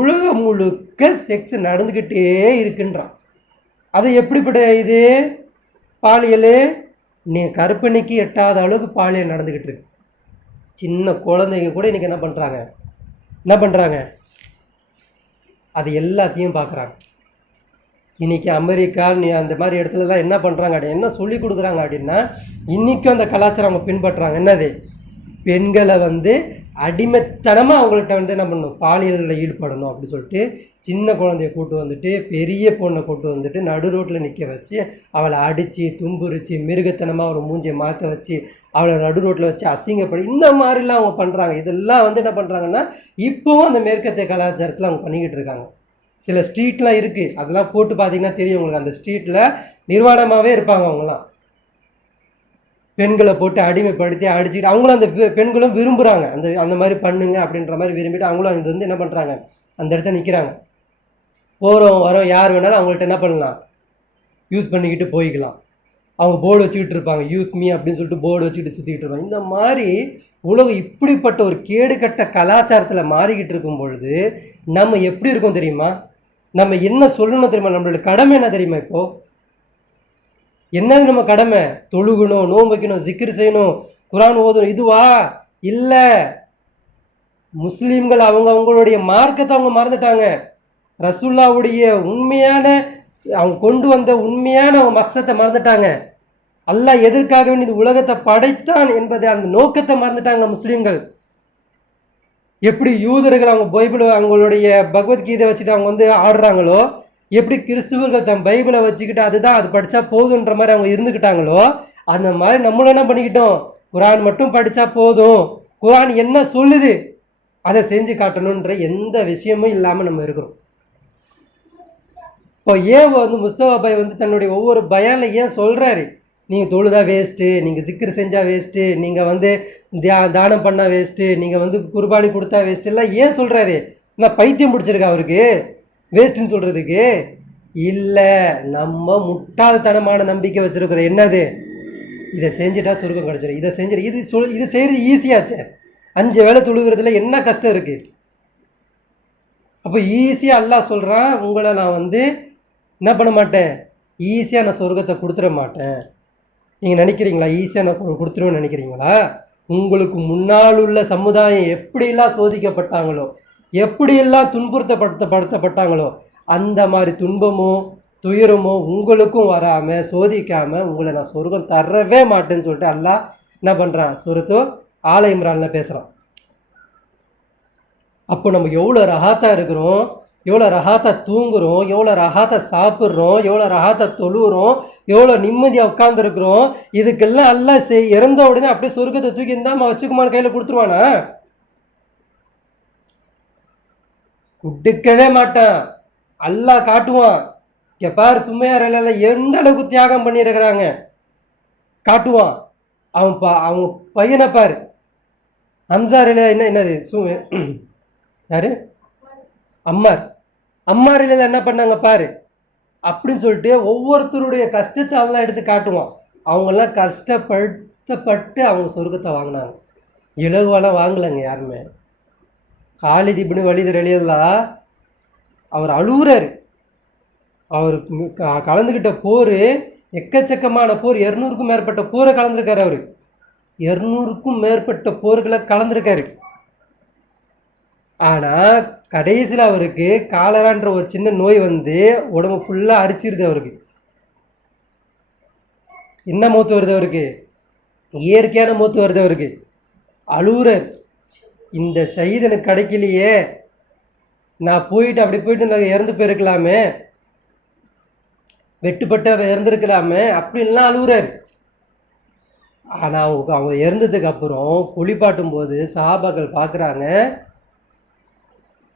உலகம் முழுக்க செக்ஸ் நடந்துக்கிட்டே இருக்குன்றான். அது எப்படிப்பட்ட இது பாலியல்? நீ கற்பனைக்கு எட்டாத அளவுக்கு பாலியல் நடந்துக்கிட்டு இருக்கு. சின்ன குழந்தைங்க கூட இன்றைக்கி என்ன பண்ணுறாங்க? அது எல்லாத்தையும் பார்க்குறாங்க. இன்றைக்கி அமெரிக்கா அந்த மாதிரி இடத்துலலாம் என்ன பண்ணுறாங்க, என்ன சொல்லி கொடுக்குறாங்க அப்படின்னா, இன்றைக்கும் அந்த கலாச்சாரம் அவங்க பின்பற்றுறாங்க. என்னது? பெண்களை அடிமைத்தனமாக அவங்கள்ட்ட என்ன பண்ணணும், பாலியலில் ஈடுபடணும் அப்படி சொல்லிட்டு சின்ன குழந்தைய கூட்டு வந்துட்டு பெரிய பொண்ணை கூட்டு வந்துட்டு நடு ரோட்டில் நிற்க வச்சு அவளை அடித்து துன்புரிச்சு மிருகத்தனமாக அவளை மூஞ்சியை மாற்ற வச்சு அவளை நடு ரோட்டில் வச்சு அசிங்கப்படி இந்த மாதிரிலாம் அவங்க பண்ணுறாங்க. இதெல்லாம் என்ன பண்ணுறாங்கன்னா இப்போவும் அந்த மேற்கத்திய கலாச்சாரத்தில் அவங்க பண்ணிக்கிட்டு இருக்காங்க. சில ஸ்ட்ரீட்லாம் இருக்குது, அதெல்லாம் போட்டு பார்த்தீங்கன்னா தெரியும் உங்களுக்கு. அந்த ஸ்ட்ரீட்டில் நிர்வாணமாகவே இருப்பாங்க. அவங்களாம் பெண்களை போட்டு அடிமைப்படுத்தி அடிச்சுக்கிட்டு அவங்களும் அந்த பெண்களும் விரும்புகிறாங்க. அந்த மாதிரி பண்ணுங்க அப்படின்ற மாதிரி விரும்பிட்டு அவங்களும் அது என்ன பண்ணுறாங்க, அந்த இடத்துல நிற்கிறாங்க. போகிறோம் வரோம் யார் வேணாலும் அவங்கள்ட்ட என்ன பண்ணலாம், யூஸ் பண்ணிக்கிட்டு போய்க்கலாம். அவங்க போர்டு வச்சுக்கிட்டு இருப்பாங்க, யூஸ் மீ அப்படின்னு சொல்லிட்டு போர்டு வச்சுக்கிட்டு சுற்றிக்கிட்டு இருப்பாங்க. இந்த மாதிரி உலகம் இப்படிப்பட்ட ஒரு கேடுகட்ட கலாச்சாரத்தில் மாறிக்கிட்டு இருக்கும் பொழுது நம்ம எப்படி இருக்கோம் தெரியுமா? நம்ம என்ன சொல்லணும் தெரியுமா? நம்மளோட கடமை என்ன தெரியுமா? இப்போ என்னது நம்ம கடமை? தொழுகணும், நோன்பு வைக்கணும், ஜிக்ர் செய்யணும், குரான் ஓதணும், இதுவா? இல்ல. முஸ்லிம்கள் அவங்களுடைய மார்க்கத்தை அவங்க மறந்துட்டாங்க. ரசூல்லாவுடைய உண்மையான அவங்க கொண்டு வந்த உண்மையான அவங்க மக்சத்தை மறந்துட்டாங்க. அல்லாஹ் எதற்காக வேண்டிய உலகத்தை படைத்தான் என்பதை அந்த நோக்கத்தை மறந்துட்டாங்க முஸ்லிம்கள். எப்படி யூதர்கள் அவங்க பைபிள் அவங்களுடைய பகவத்கீதை வச்சுட்டு அவங்க ஆடுறாங்களோ, எப்படி கிறிஸ்துவர்கள் தன் பைபிளை வச்சுக்கிட்டு அதுதான் அது படித்தா போதுன்ற மாதிரி அவங்க இருந்துக்கிட்டாங்களோ, அந்த மாதிரி நம்மளும் என்ன பண்ணிக்கிட்டோம்? குரான் மட்டும் படித்தா போதும், குரான் என்ன சொல்லுது அதை செஞ்சு காட்டணுன்ற எந்த விஷயமும் இல்லாமல் நம்ம இருக்கிறோம். இப்போ ஏன் முஸ்தபா பாய் தன்னுடைய ஒவ்வொரு பயானில் ஏன் சொல்கிறாரு, நீங்கள் தொழுதா வேஸ்ட்டு, நீங்கள் ஜிக்ரு செஞ்சால் வேஸ்ட்டு, நீங்கள் தானம் பண்ணால் வேஸ்ட்டு, நீங்கள் குர்பானி கொடுத்தா வேஸ்ட்டு எல்லாம் ஏன் சொல்கிறாரு? நான் பைத்தியம் பிடிச்சிருக்கா அவருக்கு வேஸ்ட்டுன்னு சொல்கிறதுக்கு? இல்லை, நம்ம முட்டாள்தனமான நம்பிக்கை வச்சுருக்கிறோம். என்னது? இதை செஞ்சுட்டா சொர்க்கம் கிடச்சிடும், இதை செஞ்சிடும், இது செய்கிறது ஈஸியாச்சு. 5 வேளை தொழுகிறதுல என்ன கஷ்டம் இருக்குது? அப்போ ஈஸியாக அல்லாஹ் சொல்கிறான், உங்களை நான் என்ன பண்ண மாட்டேன், ஈஸியாக நான் சொர்க்கத்தை கொடுத்துட மாட்டேன். நீங்கள் நினைக்கிறீங்களா ஈஸியாக நான் கொடுத்துருவேன்னு நினைக்கிறீங்களா? உங்களுக்கு முன்னால் உள்ள சமுதாயம் எப்படியெல்லாம் சோதிக்கப்பட்டாங்களோ, எப்படியெல்லாம் துன்புறுத்தப்படுத்தப்பட்டாங்களோ, அந்த மாதிரி துன்பமோ துயரமோ உங்களுக்கும் வராமல் சோதிக்காமல் உங்களை நான் சொர்க்கம் தரவே மாட்டேன்னு சொல்லிட்டு அல்லாஹ் என்ன பண்ணுறான்? சூரத்து ஆல இம்ரானில் பேசுகிறான். அப்போ நம்ம எவ்வளோ ரஹாத்தா இருக்கிறோம், எவ்வளோ ரஹாத்தா தூங்குறோம், எவ்வளோ ரஹாத்தா சாப்பிட்றோம், எவ்வளோ ரஹாத்தா தொழுகிறோம், எவ்வளோ நிம்மதியாக உட்காந்துருக்குறோம். இதுக்கெல்லாம் அல்லாஹ் இறந்த உடனே அப்படியே சொர்க்கத்தை தூக்கி இருந்தால் வச்சுக்குமான்னு கையில் கொடுத்துருவானா? கொடுக்கவே மாட்டான். அல்லாஹ் காட்டுவான். பாரு சும்மையார் எந்த அளவுக்கு தியாகம் பண்ணியிருக்கிறாங்க காட்டுவான். அவங்க பையனை பாரு, ஹம்சார் என்னது யாரு அம்மார் என்ன பண்ணாங்க பாரு அப்படின்னு சொல்லிட்டு ஒவ்வொருத்தருடைய கஷ்டத்தை அவங்களாம் எடுத்து காட்டுவான். அவங்கெல்லாம் கஷ்டப்பட்டு அவங்க சொர்க்கத்தை வாங்கினாங்க. இலகுவெல்லாம் வாங்கலைங்க யாருமே. காலித் இப்னு வலீத் ரலியல்லாஹ் அவர் அழுகுறாரு. அவர் கலந்துக்கிட்ட போர் எக்கச்சக்கமான போர், 200க்கும் மேற்பட்ட போரை கலந்துருக்காரு. அவர் 200க்கும் மேற்பட்ட போர்களை கலந்துருக்காரு. ஆனால் கடைசியில் அவருக்கு காலரான்ற ஒரு சின்ன நோய் உடம்பு ஃபுல்லாக அரிச்சிருது. அவருக்கு என்ன மூத்து வருது? அவருக்கு இயற்கையான மூத்து வருது. அவருக்கு அழுகுறார், இந்த ஷஹீத் எனக்கு கிடைக்கலையே, நான் அப்படி போயிட்டு நான் இறந்து போயிருக்கலாமே, வெட்டுப்பட்டு இறந்துருக்கலாமே அப்படின்லாம் அழுகுறாரு. ஆனால் அவங்க இறந்ததுக்கு அப்புறம் குளிப்பாட்டும் போது சஹாபாக்கள் பார்க்குறாங்க,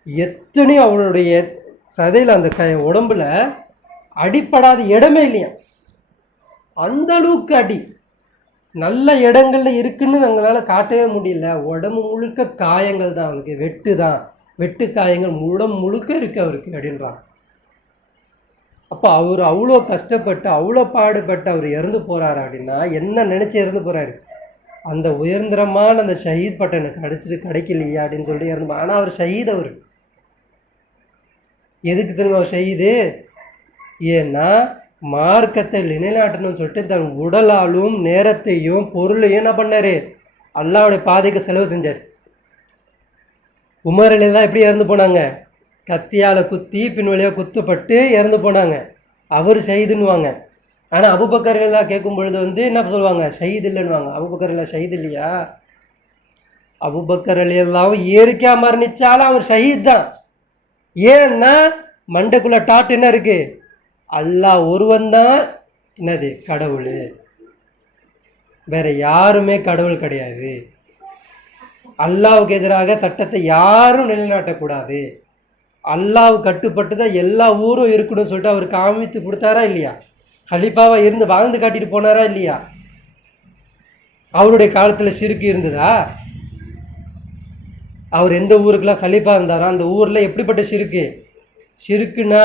எத்தனையோ அவளுடைய சதையில் அந்த உடம்புல அடிப்படாத இடமே இல்லையா, அந்த அளவுக்கு அடி நல்ல இடங்கள்ல இருக்குன்னு அவங்களால காட்டவே முடியல. உடம்பு முழுக்க காயங்கள் தான், அவளுக்கு வெட்டு காயங்கள் உடம்பு முழுக்க இருக்கு அவருக்கு அப்படின்றான். அப்போ அவர் அவ்வளோ கஷ்டப்பட்டு அவ்வளோ பாடுபட்டு அவர் இறந்து போகிறாரு அப்படின்னா என்ன நினச்சி இறந்து போகிறாரு? அந்த உயர்ந்தரமான அந்த ஷஹீத் பட்டம் எனக்கு கிடைக்கலையா அப்படின்னு சொல்லிட்டு இறந்து. ஆனால் அவர் ஷஹீத். அவர் எதுக்கு தெரியுமா அவர் ஷஹீது? ஏன்னா மார்க்கத்தை நிலைநாட்டணும்னு சொல்லிட்டு தன் உடலாலும் நேரத்தையும் பொருளையும் என்ன பண்ணார்? அல்லாஹ்வுடைய பாதைக்கு செலவு செஞ்சார். உமர் எல்லாம் எப்படி இறந்து போனாங்க? கத்தியால் குத்தி பின் வழியாக குத்துப்பட்டு இறந்து போனாங்க. அவர் ஷஹீதுன்னுவாங்க. ஆனால் அபூபக்கர் எல்லாம் கேட்கும் பொழுது என்ன சொல்லுவாங்க? ஷஹீத் இல்லைன்னுவாங்க. அபூபக்கர் எல்லாம் ஷஹீத் இல்லையா? அபூபக்கர் எல்லாம் இயற்கையாக மரணிச்சாலும் அவர் ஷஹீத் தான். ஏன்னா மண்டைக்குள்ள டாட் என்ன இருக்கு? அல்லாஹ் ஒருவன் தான் என்னது கடவுள், வேற யாருமே கடவுள் கிடையாது. அல்லாவுக்கு எதிராக சட்டத்தை யாரும் நிலைநாட்டக்கூடாது. அல்லாஹ் கட்டுப்பட்டு தான் எல்லா ஊரும் இருக்கணும்னு சொல்லிட்டு அவர் காமித்து கொடுத்தாரா இல்லையா? கலீஃபாவா இருந்து வாழ்ந்து காட்டிட்டு போனாரா இல்லையா? அவருடைய காலத்தில் ஷிர்க் இருந்ததா? அவர் எந்த ஊருக்குலாம் கலீஃபா இருந்தாரோ அந்த ஊரில் எப்படிப்பட்ட ஷிர்க்குனா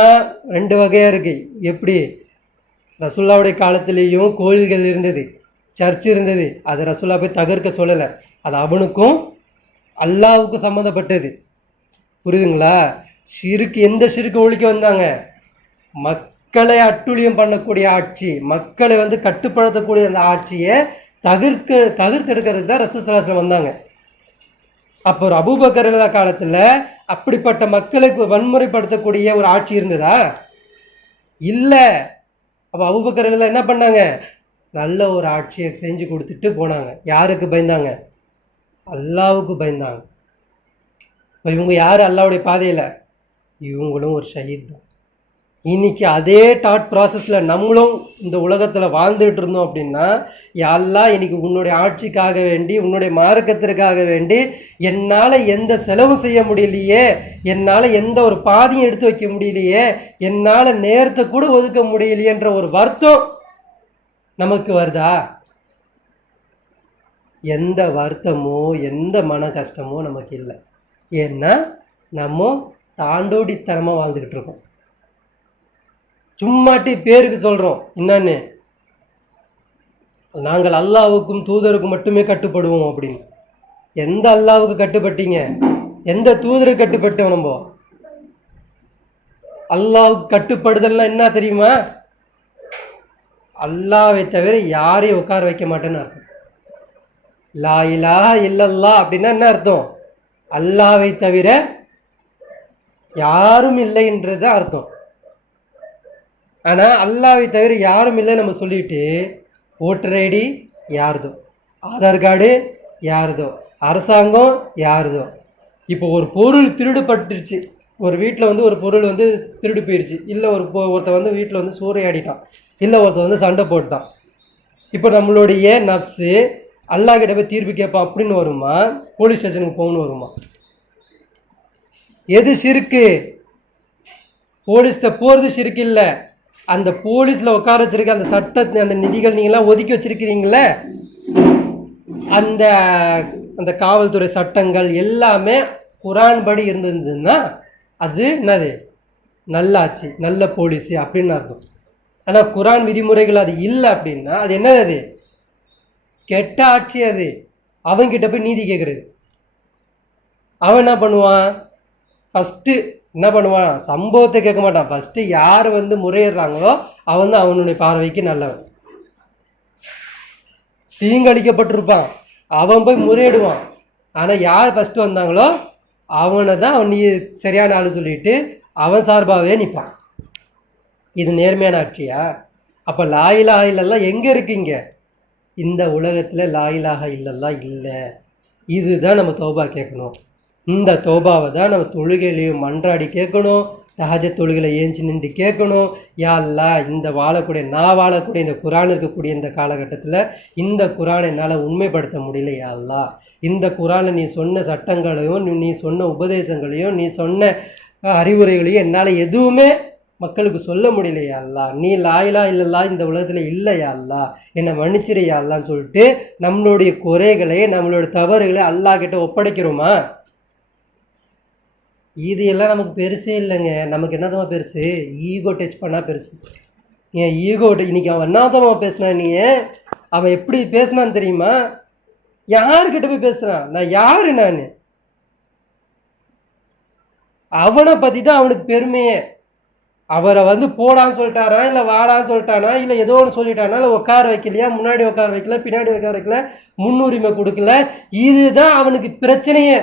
2 வகையாக இருக்குது. எப்படி? ரசூல்லாவுடைய காலத்திலேயும் கோயில்கள் இருந்தது, சர்ச் இருந்தது. அதை ரசூல்லா போய் தகர்க்க சொல்லலை. அது அவனுக்கும் அல்லாவுக்கும் சம்மந்தப்பட்டது. புரியுதுங்களா? ஷிருக்கு, எந்த ஷிருக்கு ஒழிக்க வந்தாங்க? மக்களை அட்டுழியம் பண்ணக்கூடிய ஆட்சி, மக்களை வந்து கட்டுப்படுத்தக்கூடிய அந்த ஆட்சியை தவிர்த்தெடுக்கிறதுக்கு தான் ரசூல் ஸல்லல்லாஹு அலைஹி வஸல்லம் வந்தாங்க. அப்போ ஒரு அபூபக்கர் காலத்தில் அப்படிப்பட்ட மக்களுக்கு வன்முறைப்படுத்தக்கூடிய ஒரு ஆட்சி இருந்ததா? இல்லை. அப்போ அபூபக்கர் என்ன பண்ணாங்க? நல்ல ஒரு ஆட்சியை செஞ்சு கொடுத்துட்டு போனாங்க. யாருக்கு பயந்தாங்க? அல்லாவுக்கு பயந்தாங்க. இப்போ இவங்க யார் அல்லாவுடைய பாதையில்? இவங்களும் ஒரு ஷஹீத் தான். இன்னைக்கு அதே தாட் ப்ராசஸில் நம்மளும் இந்த உலகத்தில் வாழ்ந்துட்டு இருந்தோம் அப்படின்னா, யா அல்லாஹ் இன்னைக்கு உன்னுடைய ஆட்சிக்காக வேண்டி, உன்னுடைய மார்க்கத்திற்காக வேண்டி என்னால் எந்த செலவும் செய்ய முடியலையே, என்னால் எந்த ஒரு பாதையும் எடுத்து வைக்க முடியலையே, என்னால் நேரத்தை கூட ஒதுக்க முடியலையேன்ற ஒரு வருத்தம் நமக்கு வருதா? எந்த வருத்தமோ எந்த மன கஷ்டமோ நமக்கு இல்லை. ஏன்னா நம்ம தாண்டோடித்தனமாக வாழ்ந்துக்கிட்டு இருக்கோம். சும்மாட்டி பேருக்கு சொல்கிறோம் என்னன்னு, நாங்கள் அல்லாவுக்கும் தூதருக்கும் மட்டுமே கட்டுப்படுவோம் அப்படின்னு. எந்த அல்லாவுக்கு கட்டுப்பட்டீங்க? எந்த தூதருக்கு கட்டுப்பட்டோம்? நம்ம அல்லாவுக்கு கட்டுப்படுதல்னா என்ன தெரியுமா? அல்லாவை தவிர யாரையும் உட்கார வைக்க மாட்டேன்னு அர்த்தம். லா இலாஹா இல்லல்லாஹ் அப்படின்னா என்ன அர்த்தம்? அல்லாவை தவிர யாரும் இல்லைன்றது அர்த்தம். ஆனால் அல்லாவை தவிர யாரும் இல்லை நம்ம சொல்லிட்டு, ஓட்டர் ஐடி யாருதோ, ஆதார் கார்டு யாருதோ, அரசாங்கம் யாருதோ. இப்போ ஒரு பொருள் திருடுபட்டுருச்சு, ஒரு வீட்டில் வந்து ஒரு பொருள் வந்து திருடு போயிடுச்சு, இல்லை ஒருத்தர் வந்து வீட்டில் வந்து சூறையாடிட்டான், இல்லை ஒருத்தர் வந்து சண்டை போட்டான். இப்போ நம்மளுடைய நப்ஸு அல்லாஹ் கிட்ட போய் தீர்ப்பு கேட்பான் அப்படின்னு வருமா? போலீஸ் ஸ்டேஷனுக்கு போகணும்னு வருமா? எது ஷிர்க்கு? போலீஸ்கிட்ட போகிறது ஷிர்க்கு இல்லை. அந்த போலீஸில் உட்கார வச்சிருக்க அந்த சட்டத்தை, அந்த நிதிகள் நீங்களாம் ஒதுக்கி வச்சிருக்கிறீங்களே, அந்த அந்த காவல்துறை சட்டங்கள் எல்லாமே குரான் படி இருந்திருந்ததுன்னா அது என்னது? நல்லாச்சு, நல்ல போலீஸு அப்படின்னு அர்த்தம். ஆனால் குரான் விதிமுறைகள் அது இல்லை அப்படின்னா அது என்னது? அது கெட்ட ஆட்சி. அது அவன்கிட்ட போய் நீதி கேட்குறது. அவன் என்ன பண்ணுவான்? ஃபஸ்ட்டு என்ன பண்ணுவான்? சம்பவத்தை கேட்க மாட்டான். ஃபஸ்ட்டு யார் வந்து முறையிடுறாங்களோ அவன் தான் அவனுடைய பார்வைக்கு நல்லவன். தீங்கழிக்கப்பட்டிருப்பான், அவன் போய் முறையிடுவான். ஆனால் யார் ஃபஸ்ட்டு வந்தாங்களோ அவனை தான் அவன் நீ சரியான ஆள் சொல்லிட்டு அவன் சார்பாகவே நிற்பான். இது நேர்மையான ஆட்சியா? அப்போ லா இலாஹா இல்லல்லாஹ் எங்கே இருக்கீங்க? இந்த உலகத்தில் லா இலாஹா இல்லல்லாஹ் இல்லை. இதுதான் நம்ம தௌபா கேட்கணும். இந்த தௌபாவை தான் நம்ம தொழுகையிலையும் மன்றாடி கேட்கணும். தஹஜ்ஜத் தொழுகையில ஏஞ்சி நின்று கேட்கணும். யா அல்லாஹ், இந்த நான் வாழக்கூடிய இந்த குரான் இருக்கக்கூடிய இந்த காலகட்டத்தில் இந்த குரானை என்னால் உண்மைப்படுத்த முடியல. யா அல்லாஹ், இந்த குரானில் நீ சொன்ன சட்டங்களையும் நீ சொன்ன உபதேசங்களையும் நீ சொன்ன அறிவுரைகளையும் என்னால் எதுவுமே மக்களுக்கு சொல்ல முடியலையா அல்லாஹ். நீ லா இலாஹா இல்லல்லாஹ் இந்த உலகத்தில் இல்லையா அல்லாஹ், என்னை மன்னிச்சிரையா அல்லான்னு சொல்லிட்டு நம்மளுடைய குறைகளை, நம்மளுடைய தவறுகளை அல்லாஹ் கிட்ட ஒப்படைக்கிறோமா? இது எல்லாம் நமக்கு பெருசே இல்லைங்க. நமக்கு என்னதமா பெருசு? ஈகோ டச் பண்ணால் பெருசு. ஏன் ஈகோ? இன்னைக்கு அவன் என்னதமா பேசுனான்? நீ அவன் எப்படி பேசினான்னு தெரியுமா? யாருக்கிட்ட போய் பேசுகிறான்? நான் யாரு? நான் அவனை பற்றி தான் அவனுக்கு பெருமையே. அவரை வந்து போடான்னு சொல்லிட்டானா, இல்லை வாடான்னு சொல்லிட்டானா, இல்லை ஏதோ ஒன்று சொல்லிட்டானா, இல்லை உட்கார வைக்கலையா, முன்னாடி உட்கார வைக்கல, பின்னாடி உட்கார வைக்கல, முன்னுரிமை கொடுக்கல. இதுதான் அவனுக்கு பிரச்சனையே.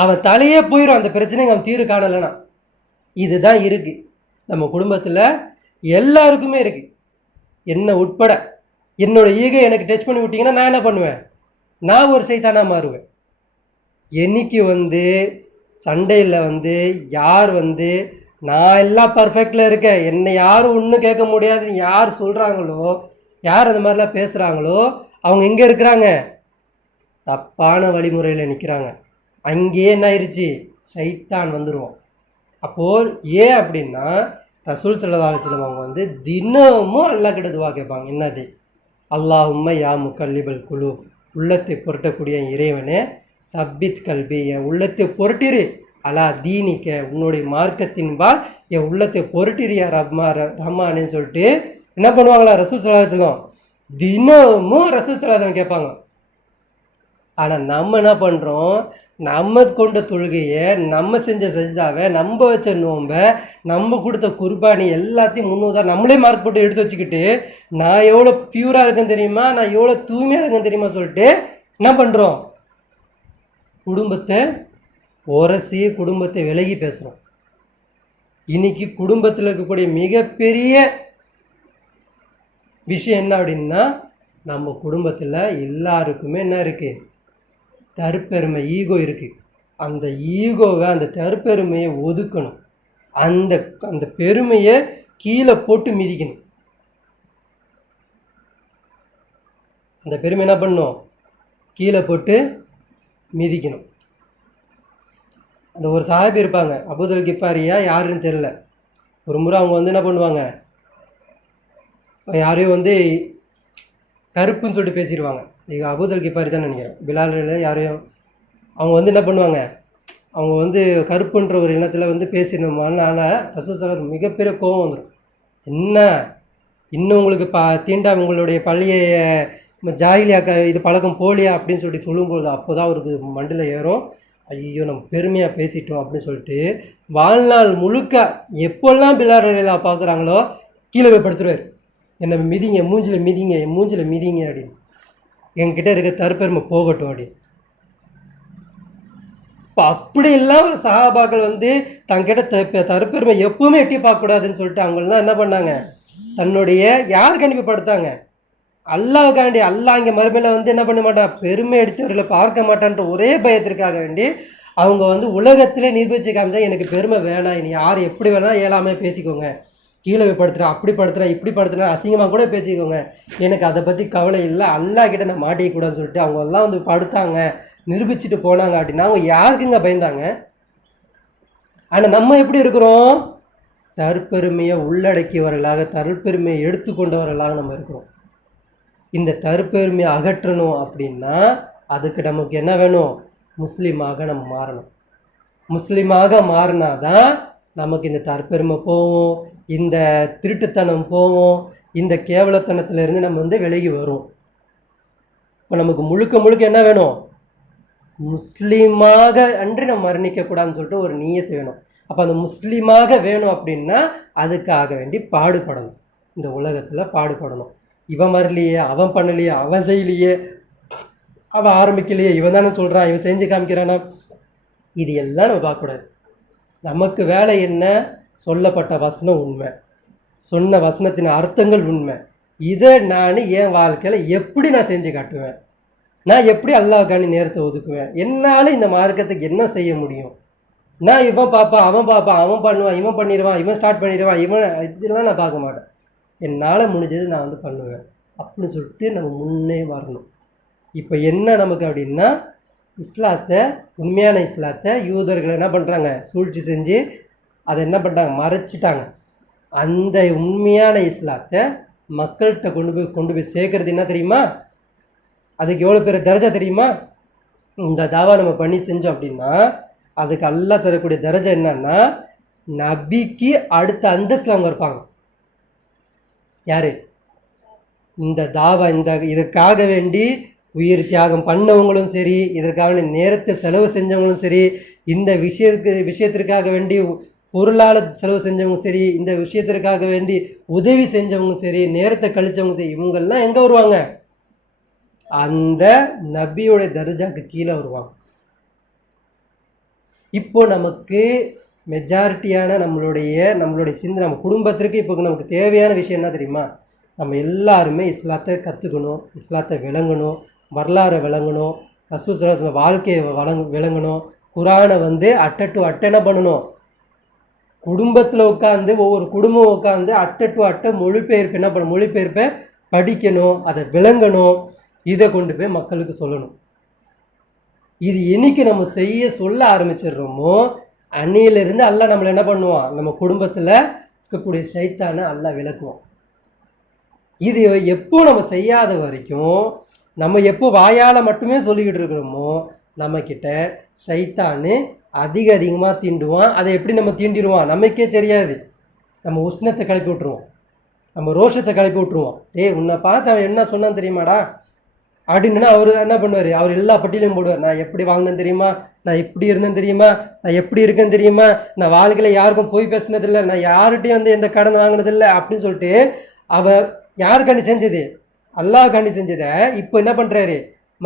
அவன் தலையே போயிடும் அந்த பிரச்சனைக்கு அவன் தீர்வு காணலைன்னா. இதுதான் இருக்கு நம்ம குடும்பத்தில் எல்லாருக்குமே இருக்கு, என்ன உட்பட. என்னோட ஈகை எனக்கு டச் பண்ணி விட்டீங்கன்னா நான் என்ன பண்ணுவேன்? நான் ஒரு சைத்தானா மாறுவேன். என்னைக்கு வந்து சண்டையில் வந்து யார் வந்து நான் எல்லாம் பர்ஃபெக்டில் இருக்கேன், என்னை யாரும் ஒன்றும் கேட்க முடியாதுன்னு யார் சொல்கிறாங்களோ, யார் அந்த மாதிரிலாம் பேசுகிறாங்களோ, அவங்க எங்கே இருக்கிறாங்க? தப்பான வழிமுறையில் நிற்கிறாங்க. அங்கேயே என்ன ஆயிடுச்சு? சைத்தான் வந்துடுவோம். அப்போது ஏன் அப்படின்னா ரசூல் ஸல்லல்லாஹு அலைஹி வஸல்லம் அவங்க வந்து தினமும் அல்லாஹ் கிட்ட துவா கேட்பாங்க. என்னது? அல்லாஹும்ம யா முகல்லிபல் குலூப், உள்ளத்தை புரட்டக்கூடிய இறைவனே, சப்பித் கல்வி, என் உள்ளத்தை புரட்டிரு, அலா தீனிக்க, உன்னுடைய மார்க்கத்தின்பால் என் உள்ளத்தை பொருட்டிரியா ரஹ்மானேன்னு சொல்லிட்டு என்ன பண்ணுவாங்களா ரசூல் ஸல்லல்லாஹு அலைஹி வஸல்லம்? தினமும் ரசூல் ஸல்லல்லாஹு அலைஹி வஸல்லம் கேட்பாங்க. ஆனால் நம்ம என்ன பண்ணுறோம்? நம்ம கொண்ட தொழுகையை, நம்ம செஞ்ச சஜ்தாவை, நம்ம வச்ச நோன்பை, நம்ம கொடுத்த குர்பானி எல்லாத்தையும் முன்னுதாரணம் நம்மளே மார்க் போட்டு எடுத்து வச்சுக்கிட்டு, நான் எவ்வளோ பியூராக இருக்கேன்னு தெரியுமா, நான் எவ்வளோ தூய்மையாக இருக்கேன்னு தெரியுமா சொல்லிட்டு என்ன பண்ணுறோம்? குடும்பத்தை உரசி, குடும்பத்தை விலகி பேசுகிறோம். இன்னைக்கு குடும்பத்தில் இருக்கக்கூடிய மிகப்பெரிய விஷயம் என்ன அப்படின்னா, நம்ம குடும்பத்தில் எல்லாருக்குமே என்ன இருக்குது? தற்பெருமை, ஈகோ இருக்குது. அந்த ஈகோவை, அந்த தற்பெருமையை ஒதுக்கணும். அந்த அந்த பெருமையை கீழே போட்டு மிதிக்கணும். அந்த பெருமை என்ன பண்ணணும்? கீழே போட்டு மிதிக்கணும். அந்த ஒரு சாஹிபி இருப்பாங்க, அபூதல் கிஃபாரியா யாருன்னு தெரில. ஒரு முறை அவங்க வந்து என்ன பண்ணுவாங்க, யாரையும் வந்து கருப்புன்னு சொல்லிட்டு பேசிடுவாங்க. இது அபூதல் கிஃபாரி தான் நினைக்கிறேன், பிலால் யாரையும். அவங்க வந்து என்ன பண்ணுவாங்க, அவங்க வந்து கருப்புன்ற ஒரு இனத்தில் வந்து பேசினோம்னால ரசூல் சார் மிகப்பெரிய கோபம் வந்துடும். என்ன இன்னும் உங்களுக்கு தீண்டா உங்களுடைய பழைய ஜாகிலியா இது பழக்கம் போலியா அப்படின்னு சொல்லிட்டு சொல்லும்போது அப்போ தான் அவருக்கு மண்டில் ஏறும். ஐயோ நம்ம பெருமையாக பேசிட்டோம் அப்படின்னு சொல்லிட்டு வாழ்நாள் முழுக்க எப்போல்லாம் பிலால் பார்க்குறாங்களோ கீழே போய் படுத்துருவார். என்னை மிதிங்க, மூஞ்சில் மிதிங்க, என் மூஞ்சில் மிதிங்க அப்படின்னு, என்கிட்ட இருக்க தற்பெருமை போகட்டும் அப்படின்னு. இப்போ அப்படி இல்லாமல் சஹாபாக்கள் வந்து தங்கிட்ட தற்பெருமை எப்பவுமே எட்டி பார்க்கக்கூடாதுன்னு சொல்லிட்டு அவங்களாம் என்ன பண்ணாங்க, தன்னுடைய யாருக்கு அனுப்பிப்படுத்தாங்க? அல்லாஹ்காண்டி. அல்லாஹ் இங்கே மறுமையில் வந்து என்ன பண்ண மாட்டான், பெருமை எடுத்தவர்களை பார்க்க மாட்டான்ற ஒரே பயத்திற்காக வேண்டி அவங்க வந்து உலகத்திலே நிரூபிச்சு காமிச்சா எனக்கு பெருமை வேணாம், இனி யார் எப்படி வேணால் ஏழாமே பேசிக்கோங்க, கீழே படுத்துறேன், அப்படி படுத்துறேன், இப்படி படுத்துறேன், அசிங்கமாக கூட பேசிக்கோங்க, எனக்கு அதை பற்றி கவலை இல்லை, அல்லாஹ் கிட்ட நான் மாட்டிக்கக்கூடாதுன்னு சொல்லிட்டு அவங்க எல்லாம் வந்து படுத்தாங்க, நிரூபிச்சுட்டு போனாங்க. அப்படின்னா அவங்க யாருக்குங்க பயந்தாங்க? ஆனால் நம்ம எப்படி இருக்கிறோம்? தற்பெருமையை உள்ளடக்கியவர்களாக, தற்பெருமையை எடுத்துக்கொண்டவர்களாக நம்ம இருக்கிறோம். இந்த தற்பெருமையை அகற்றணும் அப்படின்னா அதுக்கு நமக்கு என்ன வேணும்? முஸ்லீமாக நம்ம மாறணும். முஸ்லீமாக மாறினாதான் நமக்கு இந்த தற்பெருமை போவோம், இந்த திருட்டுத்தனம் போவோம், இந்த கேவலத்தனத்திலிருந்து நம்ம வந்து விலகி வரும். இப்போ நமக்கு முழுக்க முழுக்க என்ன வேணும்? முஸ்லீமாக அன்று நம்ம மரணிக்கக்கூடாதுன்னு சொல்லிட்டு ஒரு நீயத்து வேணும். அப்போ அந்த முஸ்லீமாக வேணும் அப்படின்னா அதுக்காக வேண்டி பாடுபடணும். இந்த உலகத்தில் பாடுபடணும். இவன் வரலையே, அவன் பண்ணலையே, அவன் செய்யலையே, அவன் ஆரம்பிக்கலையே, இவன் தானே சொல்கிறான், இவன் செஞ்சு காமிக்கிறானா, இது எல்லாம் நம்ம பார்க்கக்கூடாது. நமக்கு வேலை என்ன? சொல்லப்பட்ட வசனம் உண்மை, சொன்ன வசனத்தின் அர்த்தங்கள் உண்மை, இதை நான் என் வாழ்க்கையில் எப்படி நான் செஞ்சு காட்டுவேன், நான் எப்படி அல்லாஹ்காண்டி நேரத்தை ஒதுக்குவேன், என்னால் இந்த மார்க்கத்துக்கு என்ன செய்ய முடியும், நான் இவன் பார்ப்பான், அவன் பண்ணுவான், இவன் பண்ணிடுவான், இவன் ஸ்டார்ட் பண்ணிடுவான், இவன் இதெல்லாம் நான் பார்க்க மாட்டேன், என்னால் முடிஞ்சது நான் வந்து பண்ணுவேன் அப்படின்னு சொல்லிட்டு நம்ம முன்னே வரணும். இப்போ என்ன நமக்கு அப்படின்னா, இஸ்லாத்தை, உண்மையான இஸ்லாத்தை யூதர்கள் என்ன பண்ணுறாங்க, சூழ்ச்சி செஞ்சு அதை என்ன பண்ணுறாங்க, மறைச்சிட்டாங்க. அந்த உண்மையான இஸ்லாத்தை மக்கள்கிட்ட கொண்டு போய் சேர்க்கறது என்ன தெரியுமா? அதுக்கு எவ்வளோ பேர் தரஜா தெரியுமா? இந்த தாவா நம்ம பண்ணி செஞ்சோம் அப்படின்னா அதுக்கு அல்லாஹ் தரக்கூடிய தரஜா என்னன்னா, நபிக்கு அடுத்த அந்தஸ்தில் அவங்க இருப்பாங்க. யாரு? இந்த தாவா, இதற்காக வேண்டி உயிர் தியாகம் பண்ணவங்களும் சரி, இதற்காக நேரத்தை செலவு செஞ்சவங்களும் சரி, இந்த விஷயத்திற்காக வேண்டி பொருளால் செலவு செஞ்சவங்க சரி, இந்த விஷயத்திற்காக வேண்டி உதவி செஞ்சவங்க சரி, நேரத்தை கழிச்சவங்க சரி, இவங்கெல்லாம் எங்கே வருவாங்க? அந்த நபியோட தர்ஜாக்கு கீழே வருவாங்க. இப்போ நமக்கு மெஜாரிட்டியான நம்மளுடைய சிந்தனை, நம்ம குடும்பத்திற்கு இப்போ நமக்கு தேவையான விஷயம் என்ன தெரியுமா? நம்ம எல்லாருமே இஸ்லாத்தை கற்றுக்கணும், இஸ்லாத்தை விளங்கணும், வரலாறை விளங்கணும், ரசூல் ஸல்லல்லாஹு அலைஹி வஸல்லம் வாழ்க்கையை விளங்கணும், குரானை வந்து அட்டை டு அட்டை என்ன பண்ணணும், குடும்பத்தில் உட்காந்து ஒவ்வொரு குடும்பம் உட்காந்து அட்டை டு அட்டை மொழிபெயர்ப்பை படிக்கணும், அதை விளங்கணும், இதை கொண்டு போய் மக்களுக்கு சொல்லணும். இது என்னைக்கு நம்ம சொல்ல ஆரம்பிச்சிடுறோமோ அன்னையிலிருந்து அல்லாஹ் நம்மளை என்ன பண்ணுவான், நம்ம குடும்பத்தில் இருக்கக்கூடிய சைத்தானை அல்லாஹ் விளக்குவான். இது எப்போ நம்ம செய்யாத வரைக்கும், நம்ம எப்போ வாயால் மட்டுமே சொல்லிக்கிட்டு இருக்கிறோமோ நம்மக்கிட்ட சைத்தானு அதிகமாக தீண்டுவான். அதை எப்படி நம்ம தீண்டிடுவான் நமக்கே தெரியாது. நம்ம உஷ்ணத்தை கிளப்பி விட்டுருவோம், நம்ம ரோஷத்தை கிளப்பி விட்டுருவோம். உன்னை பார்த்து அவன் என்ன சொன்னான்னு தெரியுமாடா அப்படின்னா அவர் என்ன பண்ணுவார், அவர் எல்லா பட்டியலையும் போடுவார். நான் எப்படி வாழ்ந்தேன் தெரியுமா, நான் இப்படி இருந்தேன் தெரியுமா, நான் எப்படி இருக்கேன்னு தெரியுமா, நான் வாழ்க்கையில் யாருக்கும் போய் பேசினதில்லை, நான் யார்கிட்டையும் வந்து எந்த கடன் வாங்கினதில்லை அப்படின்னு சொல்லிட்டு அவர் யாருக்காண்டி செஞ்சது, அல்லாஹ்காண்டி செஞ்சதை இப்போ என்ன பண்ணுறாரு,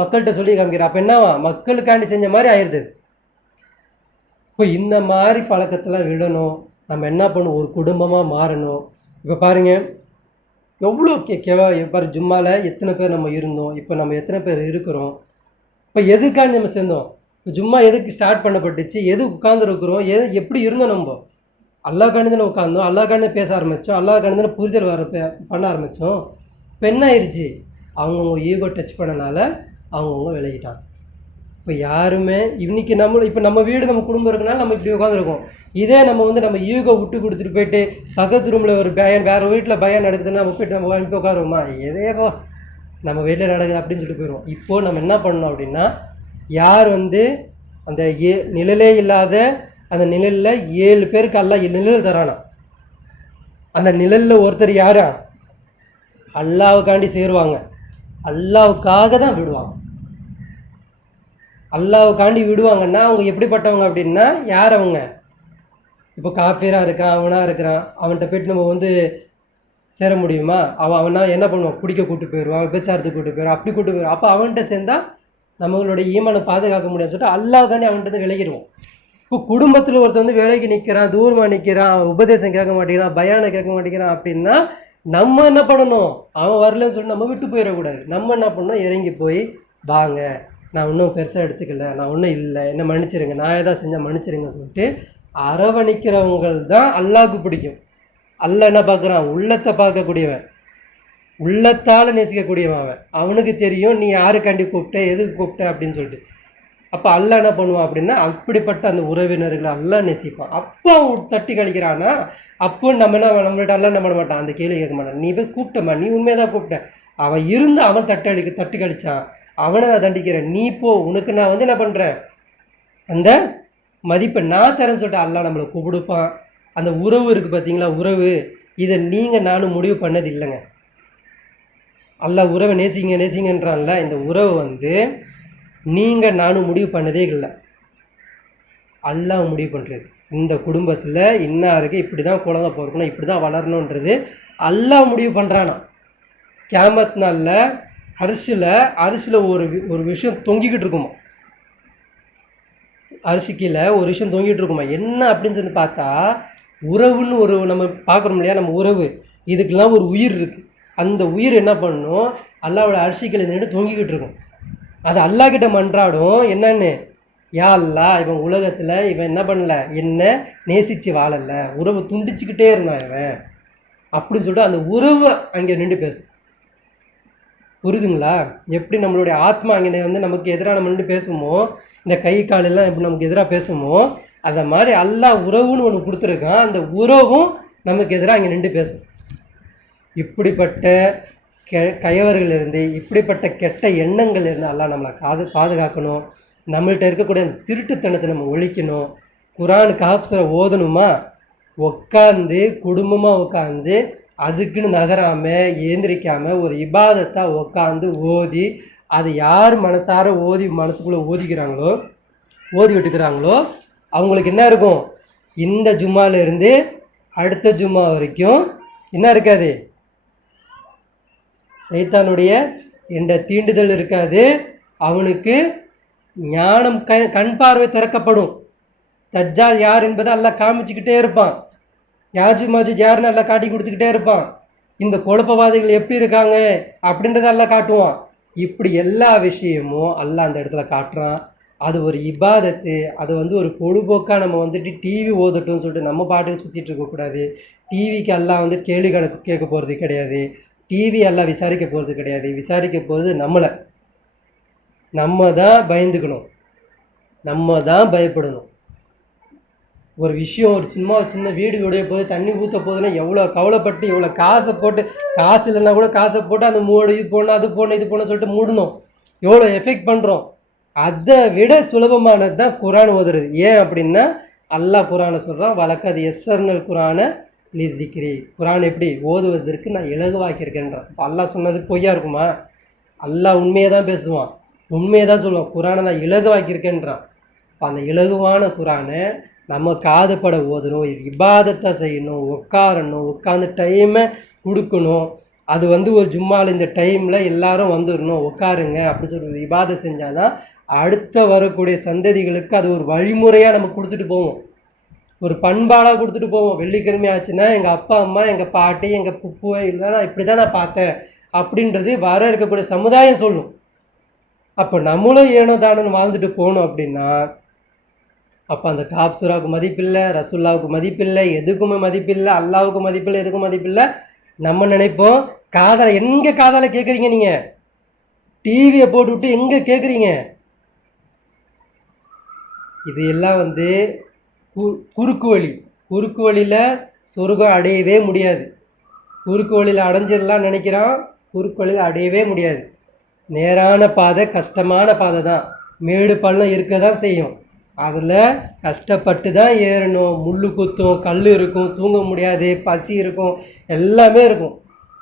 மக்கள்கிட்ட சொல்லி காமிக்கிறார். அப்போ என்னவா, மக்களுக்காண்டி செஞ்ச மாதிரி ஆயிடுது. இப்போ இந்த மாதிரி பழக்கத்தெல்லாம் விடணும். நம்ம என்ன பண்ணணும், ஒரு குடும்பமாக மாறணும். இப்போ பாருங்கள் எவ்வளோ பாரு ஜும்மாவில் எத்தனை பேர் நம்ம இருந்தோம், இப்போ நம்ம எத்தனை பேர் இருக்கிறோம், இப்போ எதுக்காண்டி நம்ம சேர்ந்தோம், இப்போ ஜும்மா எதுக்கு ஸ்டார்ட் பண்ணப்பட்டுச்சு, எது உட்காந்துருக்குறோம், எப்படி இருந்தோம், நம்ம அல்லாஹ்காண்டி தானே உட்காந்தோம், அல்லாஹ்காண்டி பேச ஆரம்பித்தோம், அல்லாஹ்காண்டி தானே புரிதல் பண்ண ஆரம்பித்தோம். இப்போ என்ன ஆயிடுச்சு, அவங்கவுங்க ஈகோ டச் பண்ணனால அவங்கவுங்க விலகிட்டாங்க. இப்போ யாருமே இன்னைக்கு இப்போ நம்ம வீடு நம்ம குடும்பம் இருக்கனால நம்ம இப்படி உட்காந்துருக்கோம். இதே நம்ம வந்து நம்ம ஈகோ விட்டு கொடுத்துட்டு போயிட்டு பக்கத்து ரூமில் ஒரு பயம், வேறு வீட்டில் பயம் நடக்குதுன்னா நம்ம போய்ட்டு நம்ம அனுப்பி உட்காருவோமா, எதேவோ நம்ம வீட்டில் நடக்குது அப்படின்னு சொல்லிட்டு போயிடுவோம். இப்போது நம்ம என்ன பண்ணணும் அப்படின்னா, யார் வந்து அந்த நிழலே இல்லாத அந்த நிழலில் 7 பேருக்கு அல்லாஹ் நிழல் தரானா, அந்த நிழலில் ஒருத்தர் யாரா, அல்லாஹ்வுக்காண்டி சேருவாங்க, அல்லாஹ்வுக்காக தான் விடுவாங்க. அல்லாஹ்வுக்காண்டி விடுவாங்கன்னா அவங்க எப்படிப்பட்டவங்க அப்படின்னா, யார் அவங்க, இப்போ காஃபிராக இருக்கான், அவனாக இருக்கிறான், அவன்கிட்ட போய்ட்டு நம்ம வந்து சேர முடியுமா, அவனா என்ன பண்ணுவான், குடிக்க கூப்பிட்டு போயிடுவான், விபச்சாரத்துக்கு கூப்பிட்டு போயிடுவான், அப்படி கூப்பிட்டு போயிடுவான். அப்போ அவன்கிட்ட சேர்ந்தால் நம்மளுடைய ஈமானை பாதுகாக்க முடியாதுன்னு சொல்லிட்டு அல்லாஹ்காண்டி அவன்கிட்ட விலகிடுவோம். இப்போ குடும்பத்தில் ஒருத்தர் வந்து விலகி நிற்கிறான், தூரமாக நிற்கிறான், உபதேசம் கேட்க மாட்டேங்கிறான், பயானை கேட்க மாட்டேங்கிறான் அப்படின்னா நம்ம என்ன பண்ணணும், அவன் வரலன்னு சொல்லி நம்ம விட்டு போயிடக்கூடாது. நம்ம என்ன பண்ணணும், இறங்கி போய் வாங்க, நான் இன்னும் பெருசாக எடுத்துக்கல, நான் ஒன்றும் இல்லை, என்ன மன்னிச்சிருங்க, நான் எதாவது செஞ்சால் மன்னிச்சிருங்கன்னு சொல்லிட்டு அரவணைக்கிறவங்கள் தான் அல்லாஹ்வுக்கு பிடிக்கும். அல்லாஹ் என்ன பார்க்குறான், உள்ளத்தை பார்க்கக்கூடியவன், உள்ளத்தால் நேசிக்கக்கூடியவன். அவனுக்கு தெரியும் நீ யாருக்காண்டி கூப்பிட்ட, எதுக்கு கூப்பிட்ட அப்படின்னு சொல்லிட்டு. அப்போ அல்லாஹ் என்ன பண்ணுவான் அப்படின்னா, அப்படிப்பட்ட அந்த உறவினர்களை அல்லாஹ் நேசிப்பான். அப்போ அவன் தட்டி கழிக்கிறான்னா, அப்போ நம்மள்கிட்ட அல்லாஹ் என்ன பண்ண மாட்டான், அந்த கேள்வி கேட்க மாட்டான். நீ போய் கூப்பிட்டமா, நீ உண்மையாக தான் கூப்பிட்ட, அவன் இருந்து அவன் தட்டி கழிச்சான், அவனை நான் தண்டிக்கிறேன், நீ போ, உனக்கு நான் வந்து என்ன பண்ணுறேன், அந்த மதிப்பை நான் தரேன்னு சொல்லிட்டு அல்லாஹ் நம்மளை கூப்பிடுப்பான். அந்த உறவு இருக்குது பார்த்தீங்களா, உறவு, இதை நீங்கள் நானும் முடிவு பண்ணது இல்லைங்க. அல்லாஹ் உறவை நேசிங்கன்றான்ல, இந்த உறவு வந்து நீங்கள் நானும் முடிவு பண்ணதே இல்லை, அல்லாஹ் முடிவு பண்ணுறது. இந்த குடும்பத்தில் இன்னாருக்கு இப்படி தான் குழந்தை பிறக்கணும், இப்படி தான் வளரணுன்றது அல்லாஹ் முடிவு பண்ணுறானா. கியாமத் நாளில் அரிசியில் ஒரு விஷயம் தொங்கிக்கிட்டு இருக்குமா, அரிசி கீழே ஒரு விஷயம் தொங்கிட்டு இருக்குமா, என்ன அப்படின்னு சொல்லி பார்த்தா, உறவுன்னு ஒரு நம்ம பார்க்குறோம் இல்லையா, நம்ம உறவு, இதுக்கெல்லாம் ஒரு உயிர் இருக்குது. அந்த உயிர் என்ன பண்ணணும், அல்லாவோட அரிசி கீழே நின்று தொங்கிக்கிட்டு இருக்கும். அது அல்லாஹ்கிட்ட மன்றாடும், என்னன்னு, யா அல்லாஹ், இவன் உலகத்தில் இவன் என்ன பண்ணல, என்ன நேசித்து வாழலை, உறவு துண்டிச்சுக்கிட்டே இருந்தான் இவன் அப்படின்னு சொல்லிட்டு அந்த உறவு அங்கே நின்று பேசும். புரியுதுங்களா, எப்படி நம்மளுடைய ஆத்மா அங்கே வந்து நமக்கு எதிராக நம்ம நின்று பேசுமோ, இந்த கை காலெல்லாம் எப்படி நமக்கு எதிராக பேசுமோ, அதை மாதிரி அல்லாஹ் உறவுன்னு ஒன்று கொடுத்துருக்கான், அந்த உறவும் நமக்கு எதிராக அங்கே நின்று பேசும். இப்படிப்பட்ட கயவர்களிலிருந்து, இப்படிப்பட்ட கெட்ட எண்ணங்கள் இருந்து அல்லாஹ் நம்மளை பாதுகாக்கணும். நம்மள்கிட்ட இருக்கக்கூடிய அந்த திருட்டுத்தனத்தை நம்ம ஒழிக்கணும். குரான் காப்ஸை ஓதணுமா, உட்காந்து குடும்பமாக உட்காந்து அதுக்குன்னு நகராமல் ஏந்திரிக்காமல் ஒரு இபாதத்தாக உட்காந்து ஓதி, அது யார் மனசார மனசுக்குள்ளே ஓதி விட்டுக்கிறாங்களோ அவங்களுக்கு என்ன இருக்கும், இந்த ஜும்மாவிலேருந்து அடுத்த ஜும்மா வரைக்கும் என்ன இருக்காது, சைத்தானுடைய எந்த தீண்டுதல் இருக்காது. அவனுக்கு ஞானம் கண் பார்வை திறக்கப்படும். தஜ்ஜால் யார் என்பதை எல்லாம் காமிச்சுக்கிட்டே இருப்பான். யாஜு மாஜூஜ் யாருன்னு எல்லாம் காட்டி கொடுத்துக்கிட்டே இருப்பான். இந்த குழப்பவாதிகள் எப்படி இருக்காங்க அப்படின்றத எல்லாம் காட்டுவான். இப்படி எல்லா விஷயமும் அல்லாஹ் அந்த இடத்துல காட்டுறான். அது ஒரு இபாதத்து. அது வந்து ஒரு பொழுதுபோக்காக நம்ம வந்துட்டு டிவி ஓதட்டும்னு சொல்லிட்டு நம்ம பாட்டுக்கு சுற்றிட்டு இருக்கக்கூடாது. டிவிக்கு எல்லாம் வந்து கேள்வி கணக்கு கேட்க போகிறது கிடையாது. டிவி எல்லாம் விசாரிக்க போகிறது கிடையாது. விசாரிக்க போகிறது நம்ம தான் பயந்துக்கணும், நம்ம தான் பயப்படணும். ஒரு விஷயம், ஒரு சின்ன வீடு உடைய போது, தண்ணி ஊற்ற போதுன்னா எவ்வளோ கவலைப்பட்டு, எவ்வளோ காசை போட்டு, காசு இல்லைன்னா கூட காசை போட்டு அந்த இது போடணும், அது போடணும், இது போடணும் சொல்லிட்டு மூடணும். எவ்வளோ எஃபெக்ட் பண்ணுறோம். அதை விட சுலபமானது தான் குரான் ஓதுறது. ஏன் அப்படின்னா அல்லாஹ் குரானை சொல்கிறான், வழக்கது எஸ்ஸர்னல் குரானை லிதிக்கிறி. குரான் எப்படி ஓதுவதற்கு நான் இலகுவாக்கியிருக்கேன்றான். இப்போ அல்லாஹ் சொன்னது பொய்யா இருக்குமா? அல்லாஹ் உண்மையை தான் பேசுவான், உண்மையை தான் சொல்லுவான். குரானை நான் இலகுவாக்கியிருக்கேன்றான். இப்போ அந்த இலகுவான குரானை நம்ம காதுபட ஓதணும், இபாதத்தை செய்யணும், உட்காரணும், உட்காந்து டைமை கொடுக்கணும். அது ஒரு ஜும்மாவில் இந்த டைமில் எல்லாரும் வந்துடணும், உட்காருங்க அப்படின்னு சொல்லி இபாதை செஞ்சால் தான் அடுத்த வரக்கூடிய சந்ததிகளுக்கு அது ஒரு வழிமுறையாக நம்ம கொடுத்துட்டு போவோம், ஒரு பண்பாடாக கொடுத்துட்டு போவோம். வெள்ளிக்கிழமை ஆச்சுன்னா எங்கள் அப்பா அம்மா, எங்கள் பாட்டி, எங்கள் புப்புவை இல்லை நான் இப்படி தான் நான் பார்த்தேன் அப்படின்றது வர இருக்கக்கூடிய சமுதாயம் சொல்லும். அப்போ நம்மளும் ஏனோ தானோன்னு வாழ்ந்துட்டு போகணும் அப்படின்னா அப்போ அந்த காப்சூராவுக்கு மதிப்பில்லை, ரசுல்லாவுக்கு மதிப்பில்லை, எதுக்குமே மதிப்பில்லை, அல்லாவுக்கு மதிப்பில்லை, எதுக்கும் மதிப்பில்லை. நம்ம நினைப்போம் காதால் எங்கே காதால் கேட்குறீங்க, நீங்கள் டிவியை போட்டுவிட்டு எங்கே கேட்குறீங்க? இது எல்லாம் குறுக்கு வழி. குறுக்கு வழியில் சொர்க்கம் அடையவே முடியாது. குறுக்கு வழியில் அடைஞ்சிடலாம் நினைக்கிறான், குறுக்கு வழியில் அடையவே முடியாது. நேரான பாதை கஷ்டமான பாதை தான், மேடு பள்ளம் இருக்க தான் செய்யும். அதில் கஷ்டப்பட்டு தான் ஏறணும். முள் குத்தும், கல் இருக்கும், தூங்க முடியாது, பசி இருக்கும், எல்லாமே இருக்கும்.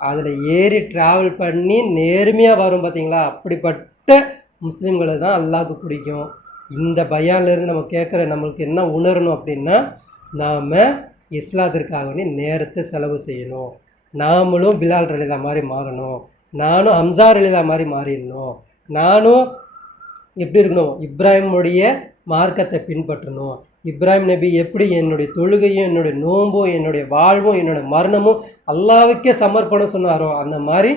அதில் ஏறி ட்ராவல் பண்ணி நேர்மையாக வரும் பார்த்தீங்களா, அப்படிப்பட்ட முஸ்லீம்களை தான் அல்லாஹ்வுக்கு பிடிக்கும். இந்த பயான்லேருந்து நம்ம கேட்குற நம்மளுக்கு என்ன உணரணும் அப்படின்னா, நாம் இஸ்லாத்திற்காக நேரத்தை செலவு செய்யணும். நாமளும் பிலால் ரலிதா மாதிரி மாறணும், நானும் ஹம்சா ரலிதா மாதிரி மாறிடணும், நானும் எப்படி இருக்கணும், இப்ராஹிமுடைய மார்க்கத்தை பின்பற்றணும். இப்ராஹிம் நபி எப்படி என்னுடைய தொழுகையும் என்னுடைய நோன்பும் என்னுடைய வாழ்வும் என்னுடைய மரணமும் அல்லாஹ்வுக்கே சமர்ப்பணம் சொன்னாரோ அந்த மாதிரி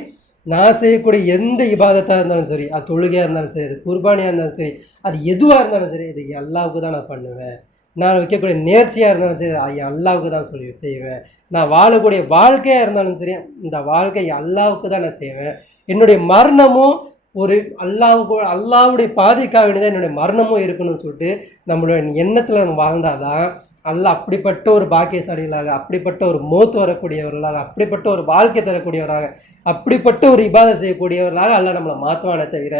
நான் செய்யக்கூடிய எந்த இபாதத்தாக இருந்தாலும் சரி, அது தொழுகையாக இருந்தாலும் சரி, அது குர்பானியாக இருந்தாலும் சரி, அது எதுவாக இருந்தாலும் சரி, இது அல்லாஹ்வுக்கு தான் நான் பண்ணுவேன். நான் வைக்கக்கூடிய நேர்ச்சியாக இருந்தாலும் சரி, அல்லாஹ்வுக்கு தான் செய்வேன். நான் வாழக்கூடிய வாழ்க்கையாக இருந்தாலும் சரி, இந்த வாழ்க்கை அல்லாஹ்வுக்கு தான் நான் செய்வேன். என்னுடைய மரணமும் ஒரு அல்லாஹ்வுடைய பாதைக்காக வேண்டியதான் என்னுடைய மரணமும் இருக்கணும்னு சொல்லிட்டு நம்மளோட எண்ணத்தில் நம்ம வாழ்ந்தாதான் அல்லாஹ் அப்படிப்பட்ட ஒரு பாக்கியசாலிகளாக, அப்படிப்பட்ட ஒரு மௌத் வரக்கூடியவர்களாக, அப்படிப்பட்ட ஒரு வாழ்க்கை தரக்கூடியவராக, அப்படிப்பட்ட ஒரு இபாதை செய்யக்கூடியவர்களாக அல்லாஹ் நம்மளை மாற்றுவானே தவிர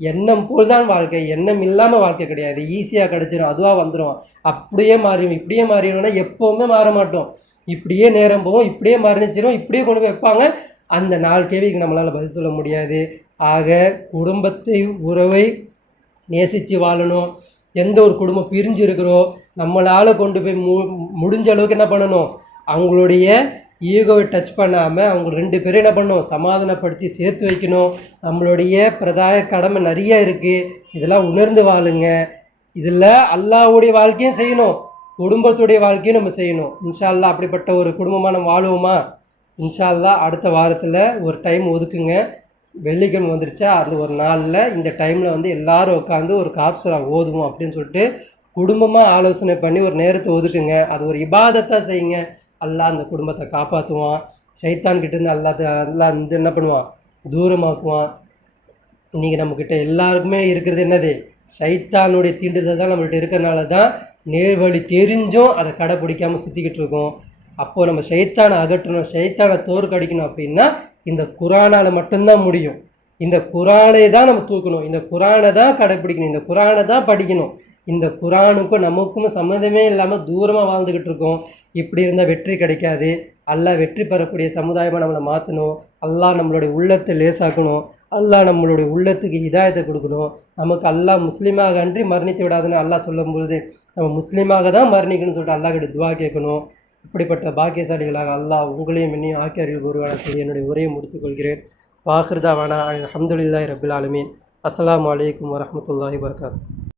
எண்ணம் போல் தான் வாழ்க்கை, எண்ணம் இல்லாமல் வாழ்க்கை கிடையாது. ஈஸியாக கிடச்சிடும், அதுவாக வந்துடும், அப்படியே மாறிடும், இப்படியே மாறிடும்னா எப்போவுமே மாற மாட்டோம். இப்படியே நேரம் போவோம், இப்படியே மரணிச்சிடும், இப்படியே கொண்டு போய் வைப்பாங்க. அந்த 4 கேள்விக்கு நம்மளால் பதில் சொல்ல முடியாது. ஆக குடும்பத்தை உறவை நேசித்து வாழணும். எந்த ஒரு குடும்பம் பிரிஞ்சு இருக்கிறோம், நம்மளால் கொண்டு போய் முடிஞ்ச அளவுக்கு என்ன பண்ணணும், அவங்களுடைய ஈகோவை டச் பண்ணாமல் அவங்க 2 பேரும் என்ன பண்ணணும், சமாதானப்படுத்தி சேர்த்து வைக்கணும். நம்மளுடைய பிரதாய கடமை நிறைய இருக்குது, இதெல்லாம் உணர்ந்து வாழுங்க. இதில் அல்லாஹ்வுடைய வாழ்க்கையும் செய்யணும், குடும்பத்துடைய வாழ்க்கையும் நம்ம செய்யணும். இன்ஷா அல்லாஹ் அப்படிப்பட்ட ஒரு குடும்பமாக நம்ம வாழுவோமா? இன்ஷா அல்லாஹ் அடுத்த வாரத்தில் ஒரு டைம் ஒதுக்குங்க. வெள்ளிக்கிழமை வந்துருச்சா, அந்த ஒரு நாளில் இந்த டைமில் எல்லாரும் உட்காந்து ஒரு காப்சூரா ஓதுவோம் அப்படின்னு சொல்லிட்டு குடும்பமாக ஆலோசனை பண்ணி ஒரு நேரத்தை ஒதுக்குங்க. அது ஒரு இபாதத்தாக செய்யுங்க. அல்லாஹ் அந்த குடும்பத்தை காப்பாற்றுவான். ஷைத்தான்கிட்டேருந்து அல்லாஹ் என்ன பண்ணுவான், தூரமாக்குவான். இன்றைக்கி நம்மக்கிட்ட எல்லாருக்குமே இருக்கிறது என்னது, ஷைத்தானுடைய தீண்டுதல் தான் நம்மள்கிட்ட இருக்கிறனால தான் நேர்வழி தெரிஞ்சும் அதை கடைப்பிடிக்காமல் சுற்றிக்கிட்டு இருக்கோம். அப்போது நம்ம ஷைத்தானை அகற்றணும், ஷைத்தானை தோற்கடிக்கணும் அப்படின்னா இந்த குரானால் மட்டும்தான் முடியும். இந்த குரானை தான் நம்ம தூக்கணும், இந்த குரானை தான் கடைப்பிடிக்கணும், இந்த குரானை தான் படிக்கணும். இந்த குரானுக்கும் நமக்கும் சம்மந்தமே இல்லாமல் தூரமாக வாழ்ந்துக்கிட்டு இருக்கோம். இப்படி இருந்தால் வெற்றி கிடைக்காது. அல்லாஹ் வெற்றி பெறக்கூடிய சமுதாயமாக நம்மளை மாற்றணும். அல்லாஹ் நம்மளுடைய உள்ளத்தை லேசாக்கணும். அல்லாஹ் நம்மளுடைய உள்ளத்துக்கு ஹிதாயத்தை கொடுக்கணும். நமக்கு அல்லாஹ் முஸ்லீமாக அன்றி மரணித்து விடாதுன்னு அல்லாஹ் சொல்லும்பொழுது நம்ம முஸ்லீமாக தான் மரணிக்கணும்னு சொல்லிட்டு அல்லாஹ் கிட்ட துவா கேட்கணும். இப்படிப்பட்ட பாக்கியசாலிகளாக அல்லாஹ் உங்களையும் என்னையும் ஆக்கி அறிவு உருவான சொல்லி என்னுடைய உரையை முடித்துக்கொள்கிறேன். வாஹிர் தாவானா அல்ஹம்துலில்லாஹி ரப்பில் ஆலமீன். அஸ்ஸலாமு அலைக்கும் வரஹ்மத்துல்லாஹி வபரகாத்துஹு.